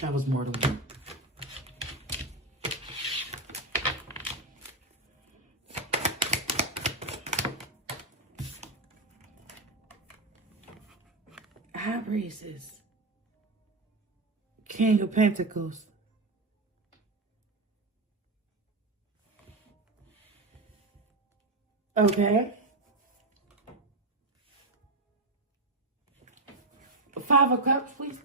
That was more than one. High Priests. King of Pentacles. Okay. Five of Cups, please.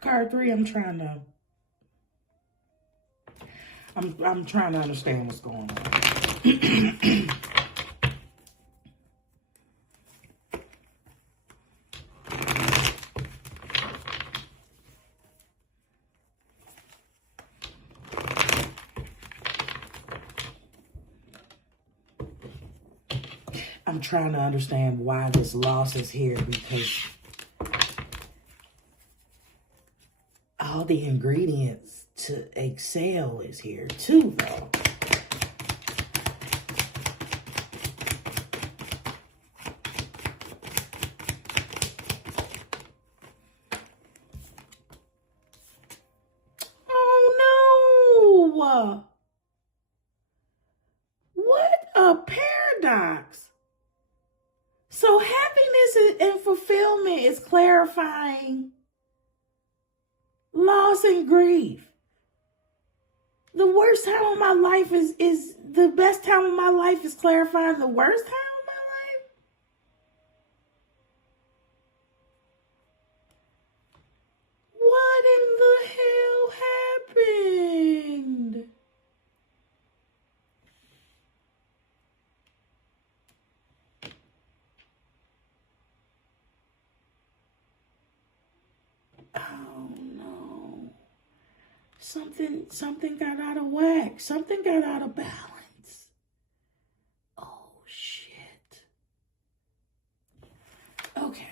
Card 3, I'm trying to understand what's going on. I'm trying to understand why this loss is here, because all the ingredients to excel is here too, though. Oh no! What a paradox. So happiness and fulfillment is clarifying loss and grief. The worst time of my life is the best time of my life is clarifying the worst time of my life. What in the hell happened? Oh no. Something got out of whack. Something got out of balance. Oh shit. Okay.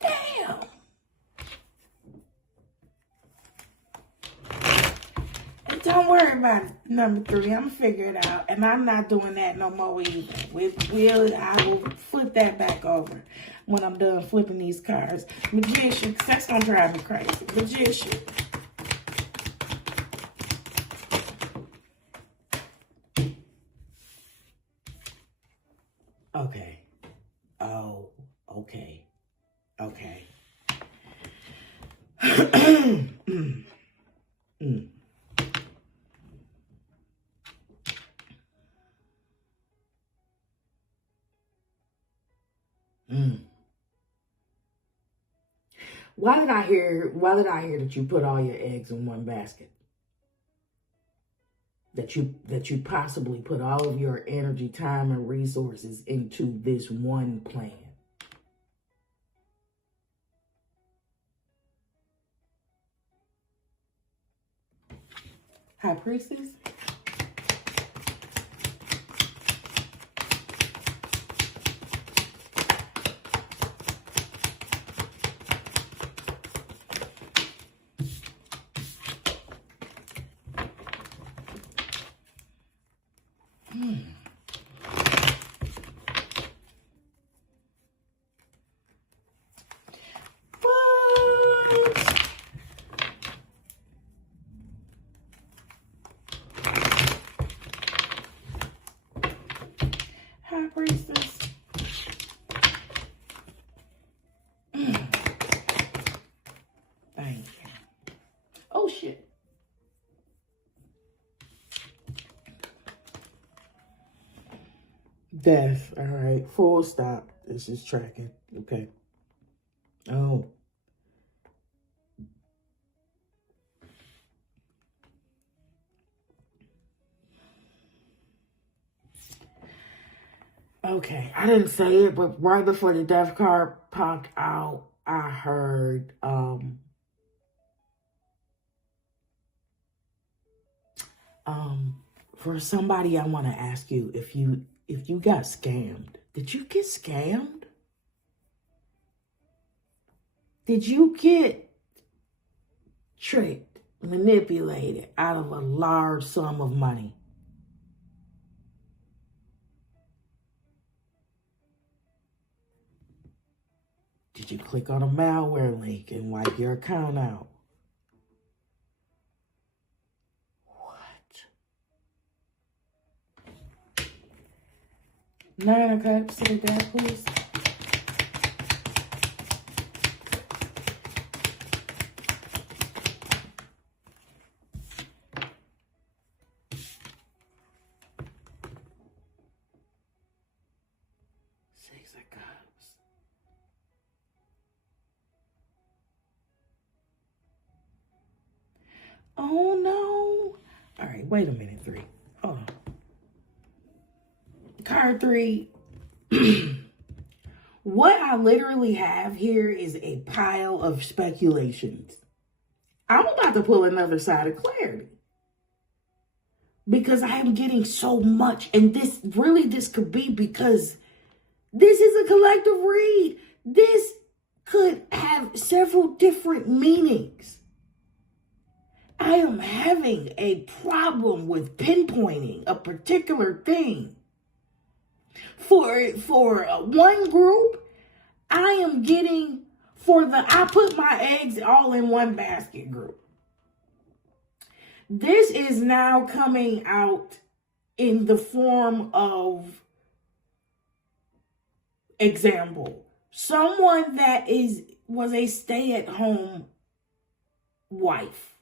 Damn. And don't worry about it, number 3. I'm gonna figure it out. And I'm not doing that no more either. I will flip that back over when I'm done flipping these cards. Magician, 'cause that's gonna drive me crazy. Magician. Okay. Oh, okay. Okay. Why did I hear that you put all your eggs in one basket? That you possibly put all of your energy, time, and resources into this one plan. High Priestess? High Priestess. Thank you. Oh shit. Death. All right. Full stop. This is tracking. Okay. Oh. Okay. I didn't say it, but right before the death card popped out, I heard for somebody, I want to ask you if you got scammed. Did you get scammed? Did you get tricked, manipulated out of a large sum of money? Did you click on a malware link and wipe your account out? What? 9 of Cups, sit down, please. Oh no. All right, wait a minute, 3. Hold on. Card 3. What I literally have here is a pile of speculations. I'm about to pull another side of clarity. because I am getting so much. And this could be because this is a collective read. This could have several different meanings. I am having a problem with pinpointing a particular thing. For one group, I am getting I put my eggs all in one basket group. This is now coming out in the form of example. Someone that was a stay-at-home wife.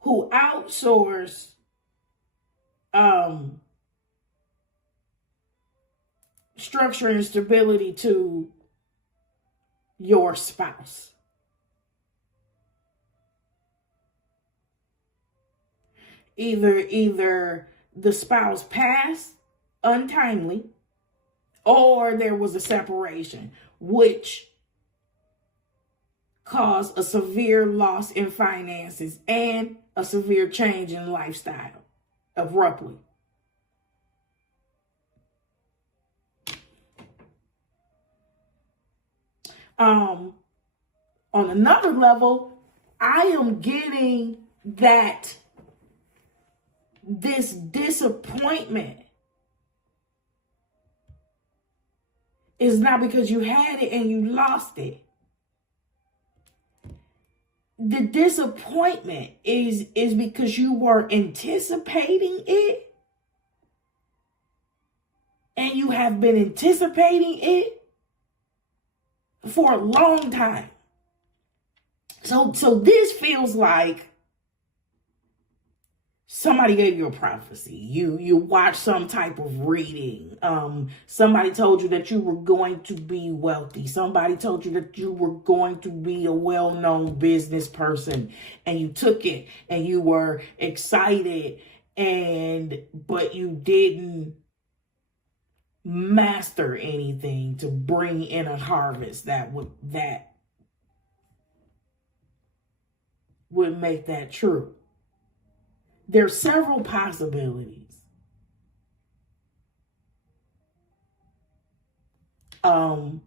Who outsourced structure and stability to your spouse. Either the spouse passed untimely, or there was a separation, which caused a severe loss in finances and a severe change in lifestyle abruptly. On another level, I am getting that this disappointment is not because you had it and you lost it. The disappointment is because you were anticipating it, and you have been anticipating it for a long time. So this feels like somebody gave you a prophecy. You watched some type of reading. Somebody told you that you were going to be wealthy. Somebody told you that you were going to be a well-known business person, and you took it and you were excited, but you didn't master anything to bring in a harvest that would make that true. There's several possibilities. The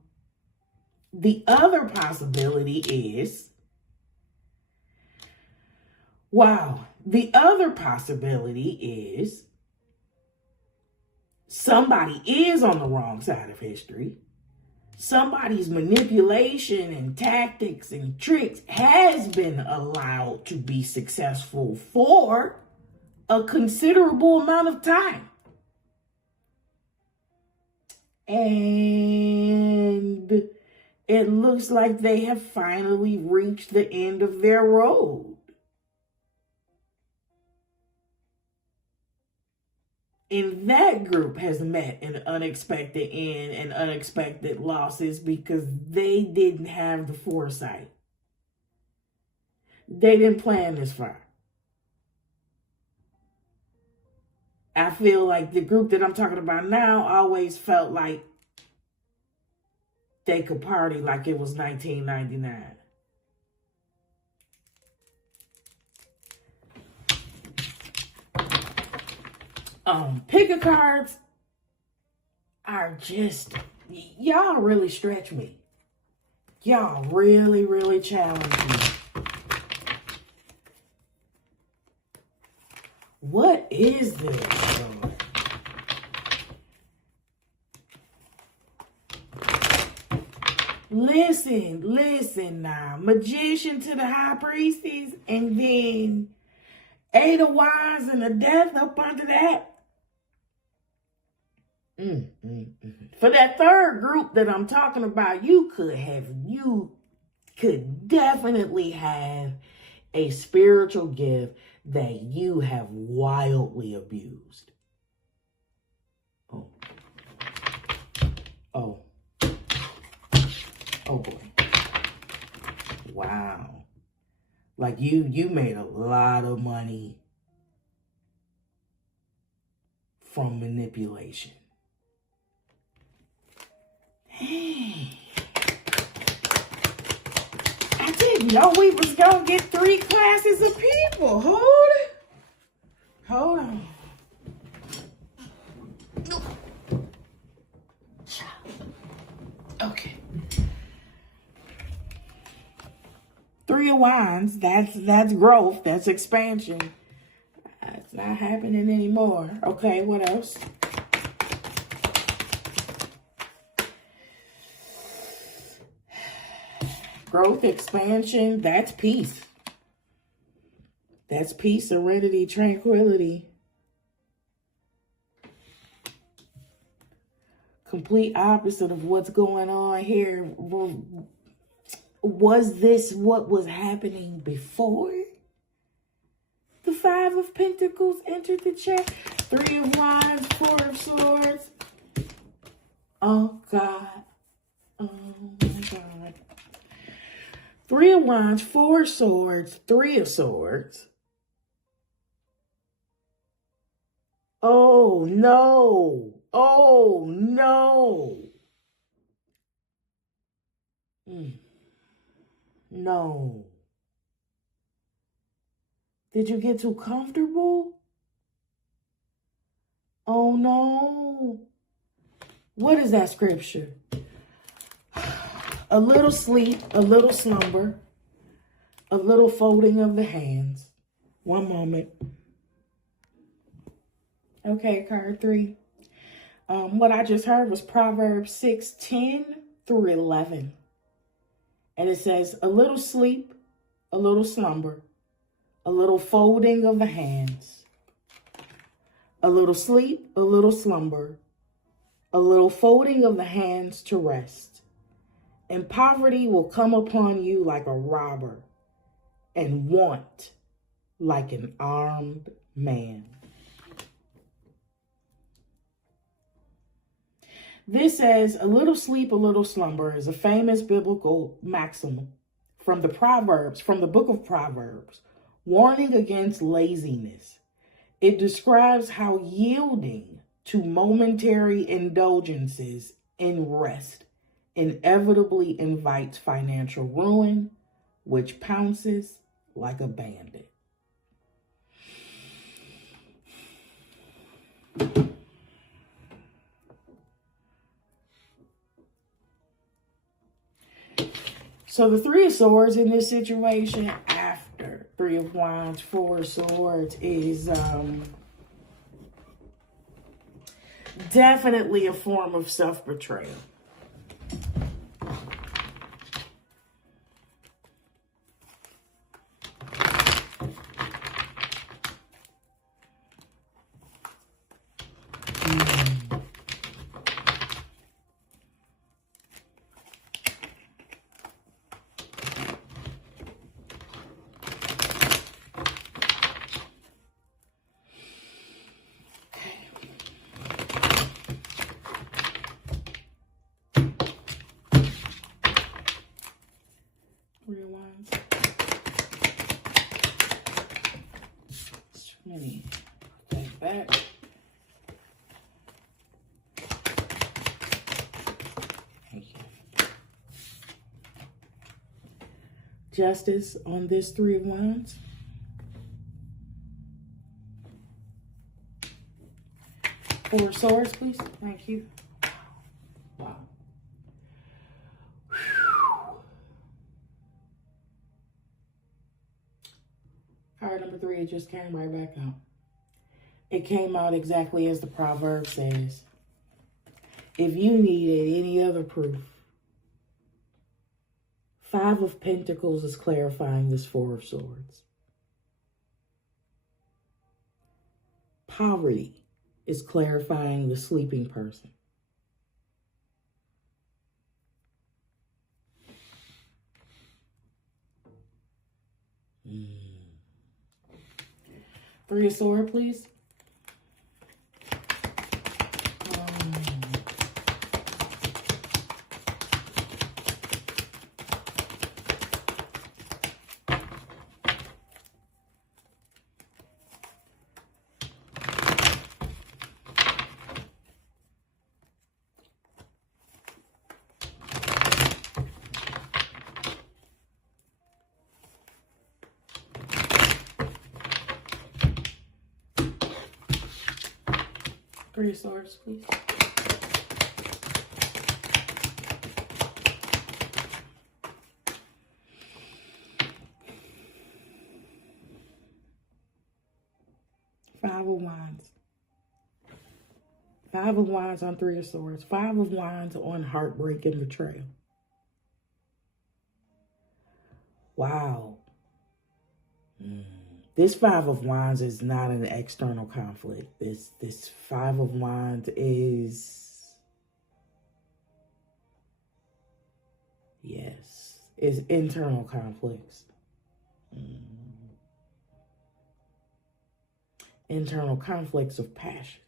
other possibility is, somebody is on the wrong side of history. Somebody's manipulation and tactics and tricks has been allowed to be successful for a considerable amount of time. And it looks like they have finally reached the end of their road. And that group has met an unexpected end and unexpected losses because they didn't have the foresight. They didn't plan this far. I feel like the group that I'm talking about now always felt like they could party like it was 1999. Picker cards are just, y'all really stretch me. Y'all really, really challenge me. What is this, Lord? Listen now. Magician to the high priestess, and then 8 of Wands and the Death up under that. For that third group that I'm talking about, you could definitely have a spiritual gift that you have wildly abused. Oh boy. Wow. Like you made a lot of money from manipulation. Hey. didn't know we was gonna get 3 classes of people. Hold it. Hold on. Okay. 3 of Wands, that's growth, that's expansion. It's not happening anymore. Okay, what else? Growth, expansion, that's peace. That's peace, serenity, tranquility. Complete opposite of what's going on here. Was this what was happening before the 5 of Pentacles entered the chat? 3 of Wands, 4 of Swords. Oh, God. Oh, my God. 3 of Wands, 4 of Swords, 3 of Swords. Oh, no. Oh, no. No. Did you get too comfortable? Oh, no. What is that scripture? A little sleep, a little slumber, a little folding of the hands. One moment. Okay, card 3. What I just heard was Proverbs 6:10 through 11. And it says, a little sleep, a little slumber, a little folding of the hands. A little sleep, a little slumber, a little folding of the hands to rest. And poverty will come upon you like a robber, and want like an armed man. This says, a little sleep, a little slumber is a famous biblical maxim from the Proverbs, from the book of Proverbs, warning against laziness. It describes how yielding to momentary indulgences in rest inevitably invites financial ruin, which pounces like a bandit. So the 3 of Swords in this situation after 3 of Wands, 4 of Swords is definitely a form of self-betrayal. Justice on this 3 of Wands. Four of Swords, please. Thank you. Wow. Card number 3, it just came right back out. It came out exactly as the proverb says. If you needed any other proof, 5 of Pentacles is clarifying this 4 of Swords. Poverty is clarifying the sleeping person. Three of Swords, please. Three of Swords, please. Five of Wands. Five of Wands on Three of Swords. Five of Wands on heartbreak and betrayal. Wow. This Five of Wands is not an external conflict. This Five of Wands is, yes, is internal conflicts. Internal conflicts of passions.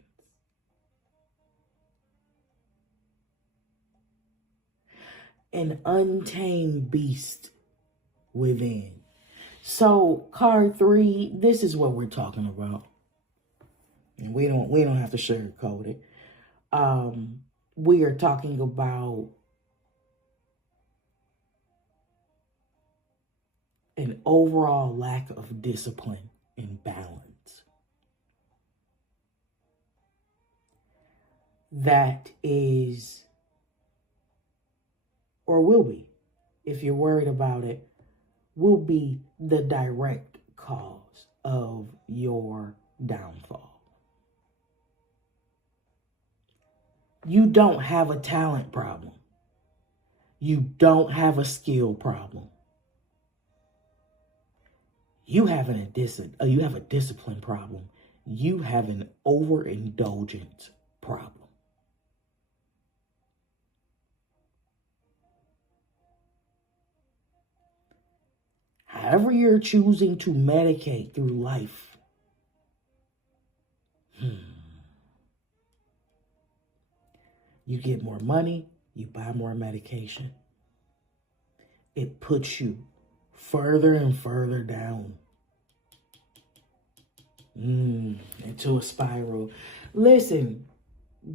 An untamed beast within. So card 3, this is what we're talking about. And we don't have to sugarcoat it. We are talking about an overall lack of discipline and balance. That is, or will be, if you're worried about it, will be the direct cause of your downfall. You don't have a talent problem. You don't have a skill problem. You have a discipline problem. You have an overindulgence problem. However you're choosing to medicate through life, you get more money, you buy more medication. It puts you further and further down into a spiral. Listen,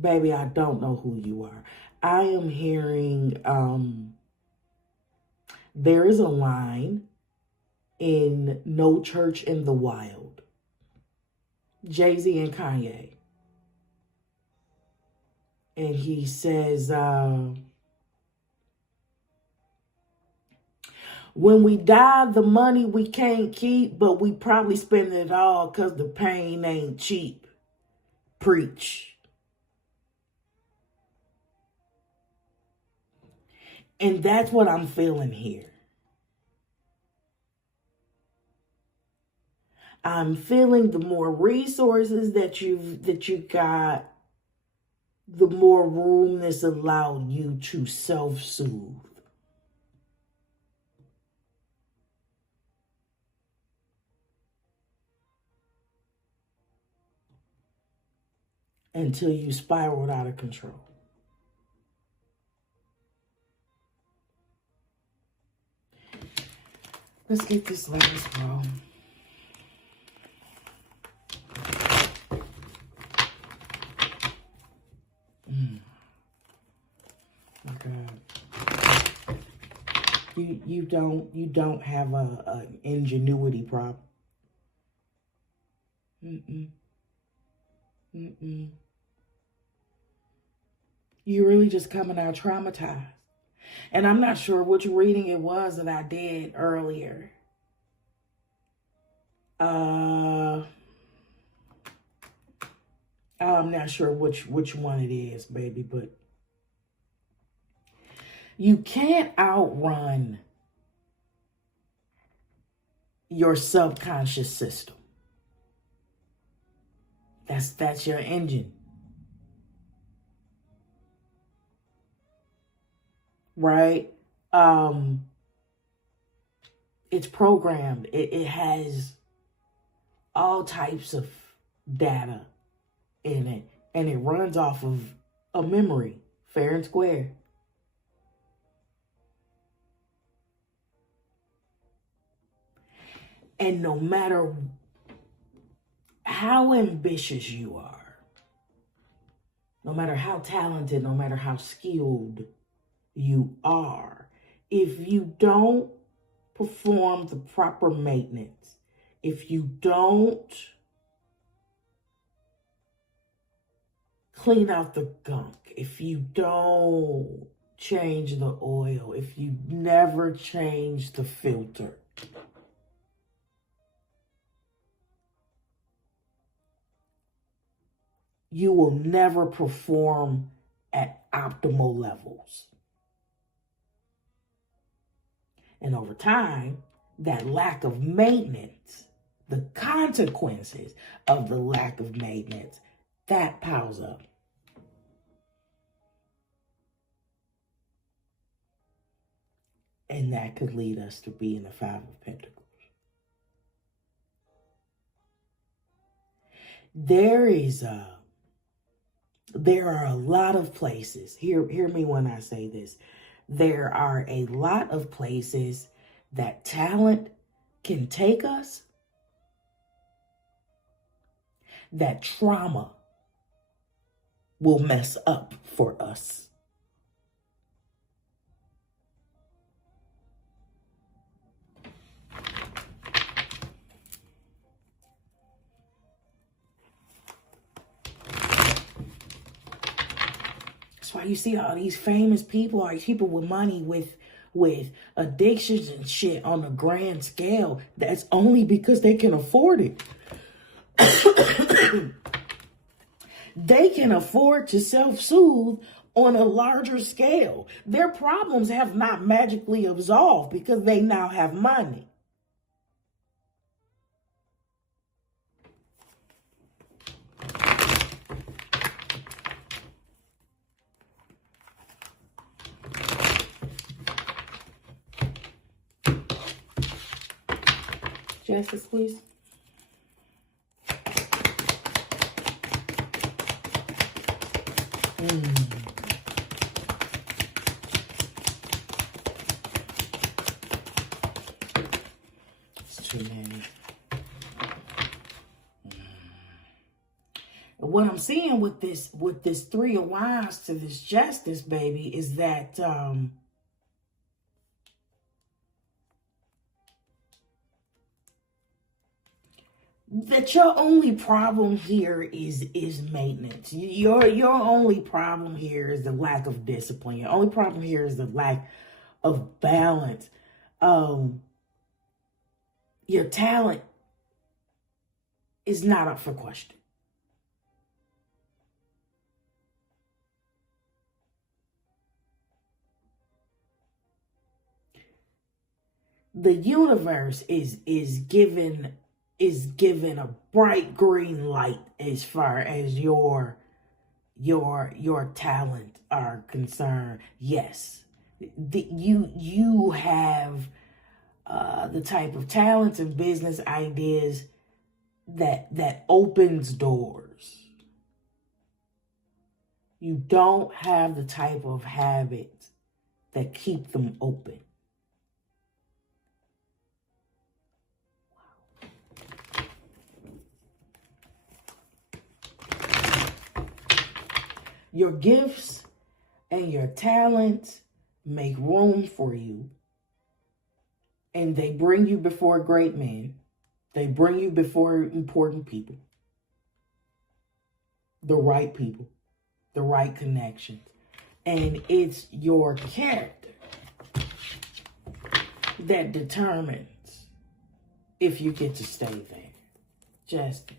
baby, I don't know who you are. I am hearing there is a line in No Church in the Wild. Jay-Z and Kanye. And he says, when we die, the money we can't keep, but we probably spend it all because the pain ain't cheap. Preach. And that's what I'm feeling here. I'm feeling the more resources that you got, the more room this allowed you to self-soothe. Until you spiraled out of control. Let's get this last roll. My God. You don't have an ingenuity problem. You're really just coming out traumatized. And I'm not sure which reading it was that I did earlier. I'm not sure which one it is, baby, but you can't outrun your subconscious system. That's your engine. Right? It's programmed. It has all types of data in it. And it runs off of a memory, fair and square. And no matter how ambitious you are, no matter how talented, no matter how skilled you are, if you don't perform the proper maintenance, if you don't clean out the gunk, if you don't change the oil, if you never change the filter, you will never perform at optimal levels. And over time, that lack of maintenance, the consequences of the lack of maintenance, that piles up. And that could lead us to being the Five of Pentacles. There are a lot of places, hear me when I say this, there are a lot of places that talent can take us, that trauma will mess up for us. That's why you see all these famous people, all these people with money, with addictions and shit on a grand scale. That's only because they can afford it. They can afford to self-soothe on a larger scale. Their problems have not magically absolved because they now have money. Justice, please. It's too many. What I'm seeing with this Three of Wands to this Justice, baby, is that that your only problem here is maintenance. Your only problem here is the lack of discipline. Your only problem here is the lack of balance. Your talent is not up for question. The universe is given a bright green light as far as your talent are concerned. Yes, you have the type of talents and business ideas that opens doors. You don't have the type of habits that keep them open. Your gifts and your talents make room for you. And they bring you before great men. They bring you before important people. The right people. The right connections. And it's your character that determines if you get to stay there. Justice.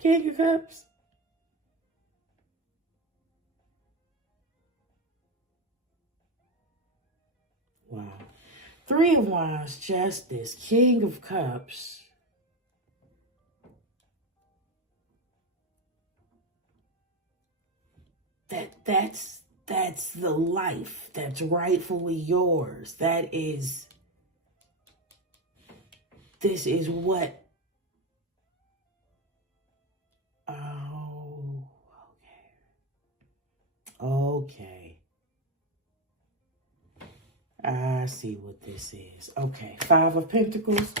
King of Cups. Wow. Three of Wands, Justice, King of Cups. That's the life that's rightfully yours. This is what. Oh, okay. I see what this is. Okay, Five of Pentacles.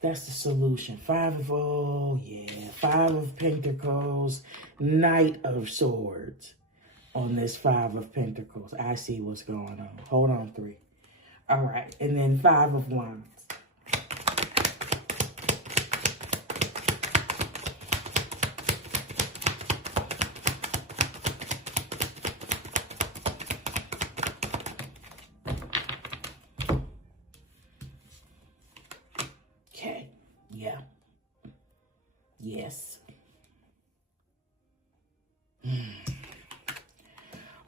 That's the solution. Oh yeah, Five of Pentacles, Knight of Swords on this Five of Pentacles. I see what's going on. Hold on, 3. All right, and then Five of Wands. Okay, yeah. Yes.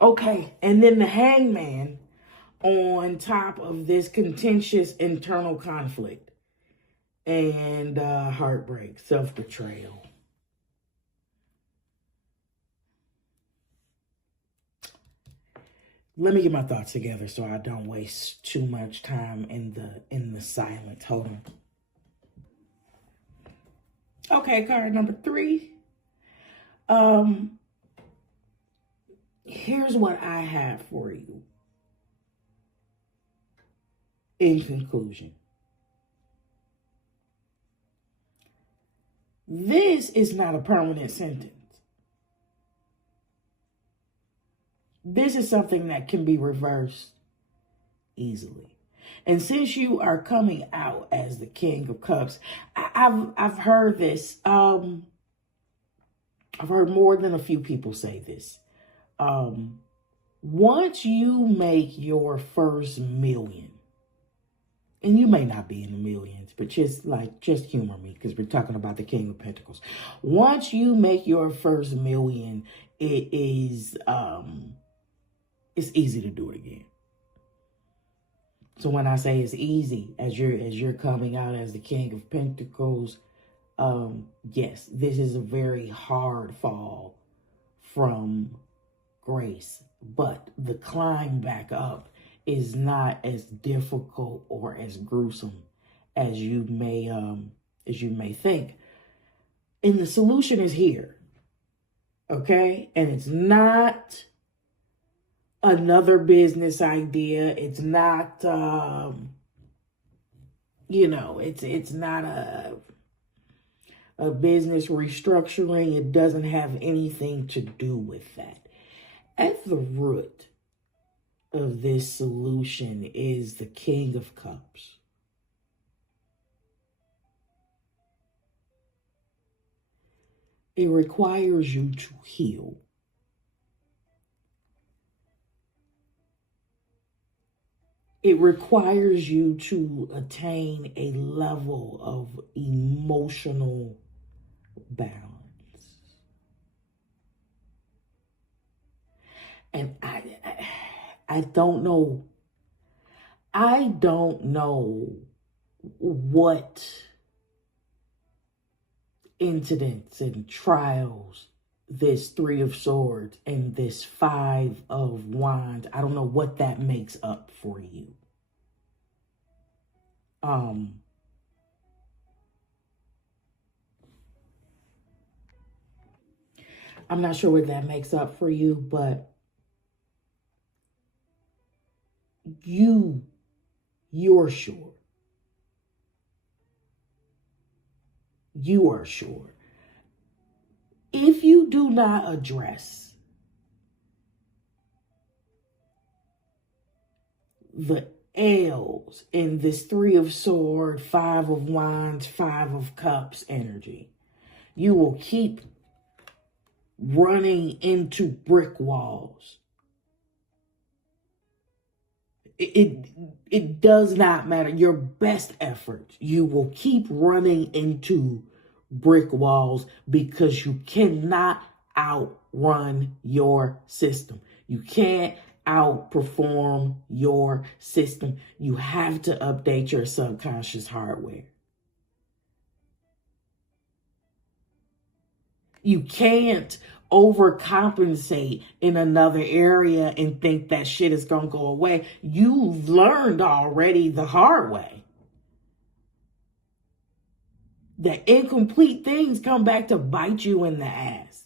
Okay, and then the Hangman on top of this contentious internal conflict and heartbreak, self-betrayal. Let me get my thoughts together so I don't waste too much time in the silence. Hold on. Okay, card number 3. Here's what I have for you. In conclusion, this is not a permanent sentence. This is something that can be reversed easily. And since you are coming out as the King of Cups, I've heard this. I've heard more than a few people say this. Once you make your first million, and you may not be in the millions, but just humor me because we're talking about the King of Pentacles. Once you make your first million, it is it's easy to do it again. So when I say it's easy, as you're coming out as the King of Pentacles, yes, this is a very hard fall from grace, but the climb back up is not as difficult or as gruesome as you may think. And the solution is here. Okay? And it's not another business idea. It's not it's not a business restructuring. It doesn't have anything to do with that. At the root of this solution is the King of Cups. It requires you to heal. It requires you to attain a level of emotional balance. And I don't know. I don't know what incidents and trials this Three of Swords and this Five of Wands, I don't know what that makes up for you. I'm not sure what that makes up for you, but you're sure. You are sure. If you do not address the L's in this Three of Swords, Five of Wands, Five of Cups energy, you will keep running into brick walls. It does not matter. Your best efforts, you will keep running into brick walls because you cannot outrun your system. You can't outperform your system. You have to update your subconscious hardware. You can't overcompensate in another area and think that shit is going to go away. You've learned already the hard way that incomplete things come back to bite you in the ass.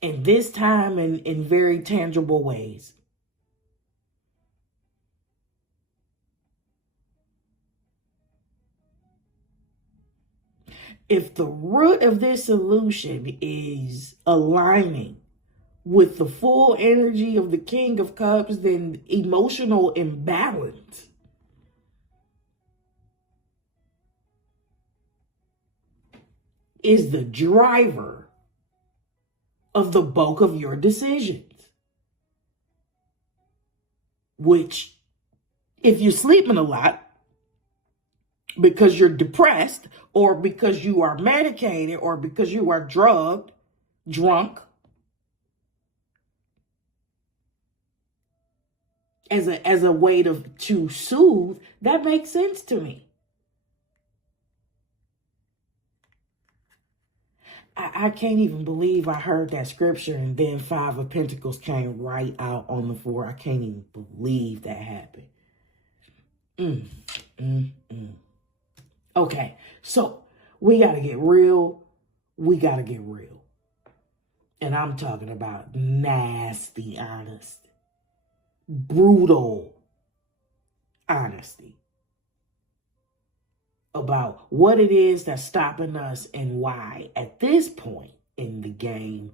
And this time in very tangible ways. If the root of this solution is aligning with the full energy of the King of Cups, then emotional imbalance is the driver of the bulk of your decisions. Which, if you're sleeping a lot because you're depressed, or because you are medicated, or because you are drugged, drunk, as a way to soothe, that makes sense to me. I can't even believe I heard that scripture and then 5 of Pentacles came right out on the floor. I can't even believe that happened. Okay, so we got to get real. We got to get real. And I'm talking about nasty honesty. Brutal honesty about what it is that's stopping us and why. At this point in the game,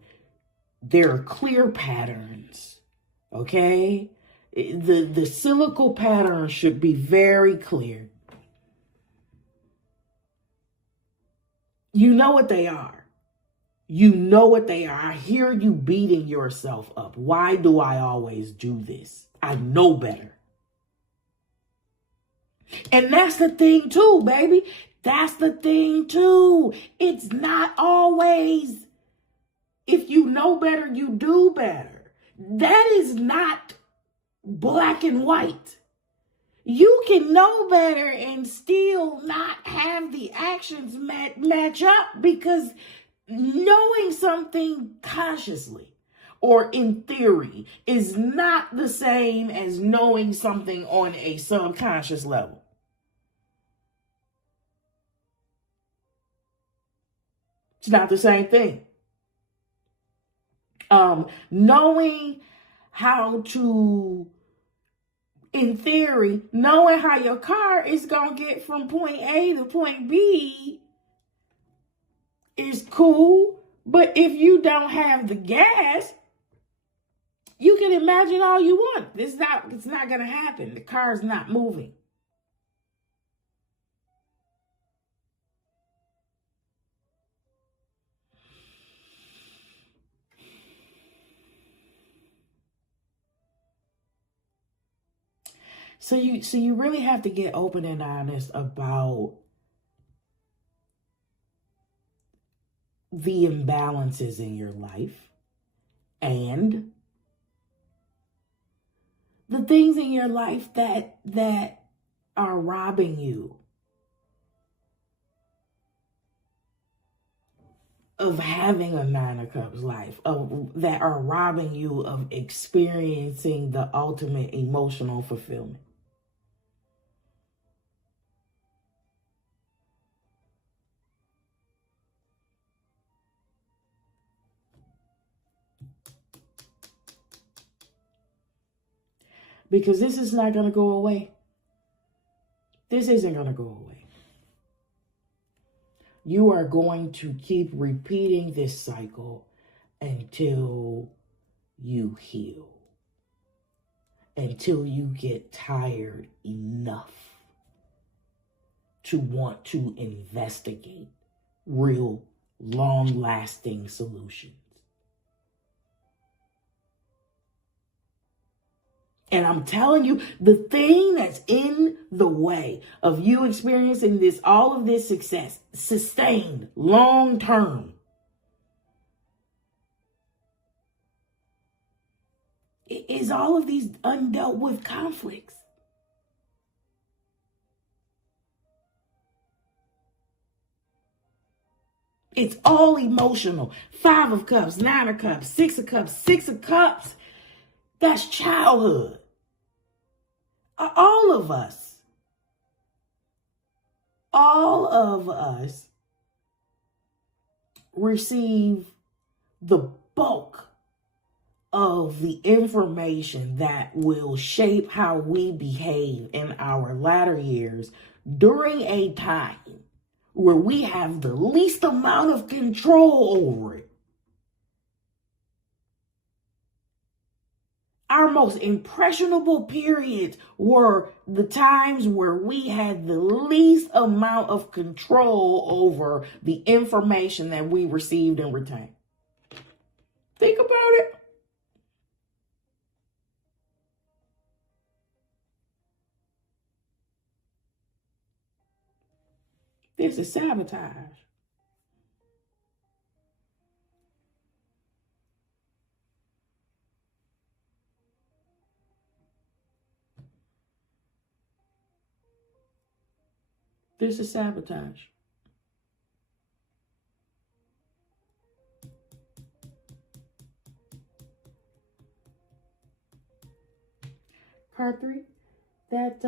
there are clear patterns, okay? The cyclical pattern should be very clear. You know what they are. You know what they are. I hear you beating yourself up. Why do I always do this? I know better. And that's the thing too, baby. That's the thing too. It's not always, if you know better, you do better. That is not black and white. You can know better and still not have the actions match up, because knowing something consciously or in theory is not the same as knowing something on a subconscious level. It's not the same thing. Knowing how to, in theory, knowing how your car is going to get from point A to point B is cool. But if you don't have the gas, you can imagine all you want. It's not going to happen. The car's not moving. So you really have to get open and honest about the imbalances in your life and the things in your life that are robbing you of having a 9 of Cups life, that are robbing you of experiencing the ultimate emotional fulfillment. Because this is not going to go away. This isn't going to go away. You are going to keep repeating this cycle until you heal. Until you get tired enough to want to investigate real, long-lasting solutions. And I'm telling you, the thing that's in the way of you experiencing this, all of this success, sustained, long term, is all of these undealt with conflicts. It's all emotional. 5 of Cups, 9 of Cups, 6 of Cups, 6 of Cups. That's childhood. All of us receive the bulk of the information that will shape how we behave in our latter years during a time where we have the least amount of control over it. Our most impressionable periods were the times where we had the least amount of control over the information that we received and retained. Think about it. This is sabotage. This is sabotage. Card 3, that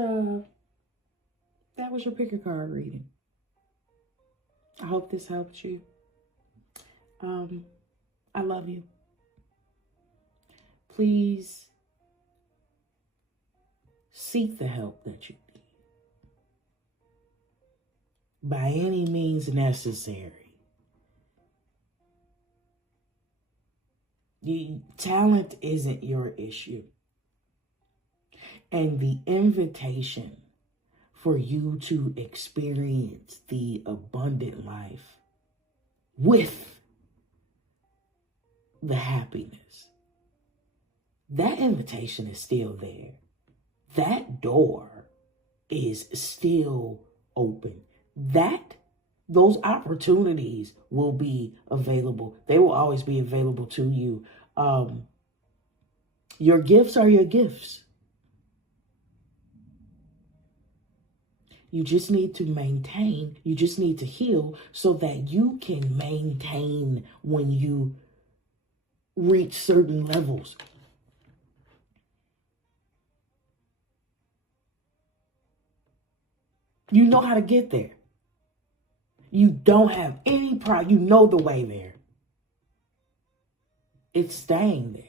was your pick a card reading. I hope this helped you. I love you. Please seek the help that you need by any means necessary. Talent isn't your issue. And the invitation for you to experience the abundant life with the happiness, that invitation is still there. That door is still open. Those opportunities will be available. They will always be available to you. Your gifts are your gifts. You just need to maintain. You just need to heal so that you can maintain when you reach certain levels. You know how to get there. You don't have any problem. You know the way there. It's staying there.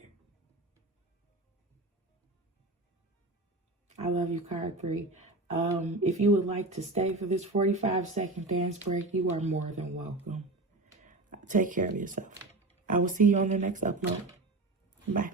I love you, card 3. If you would like to stay for this 45-second dance break, you are more than welcome. Take care of yourself. I will see you on the next upload. Bye.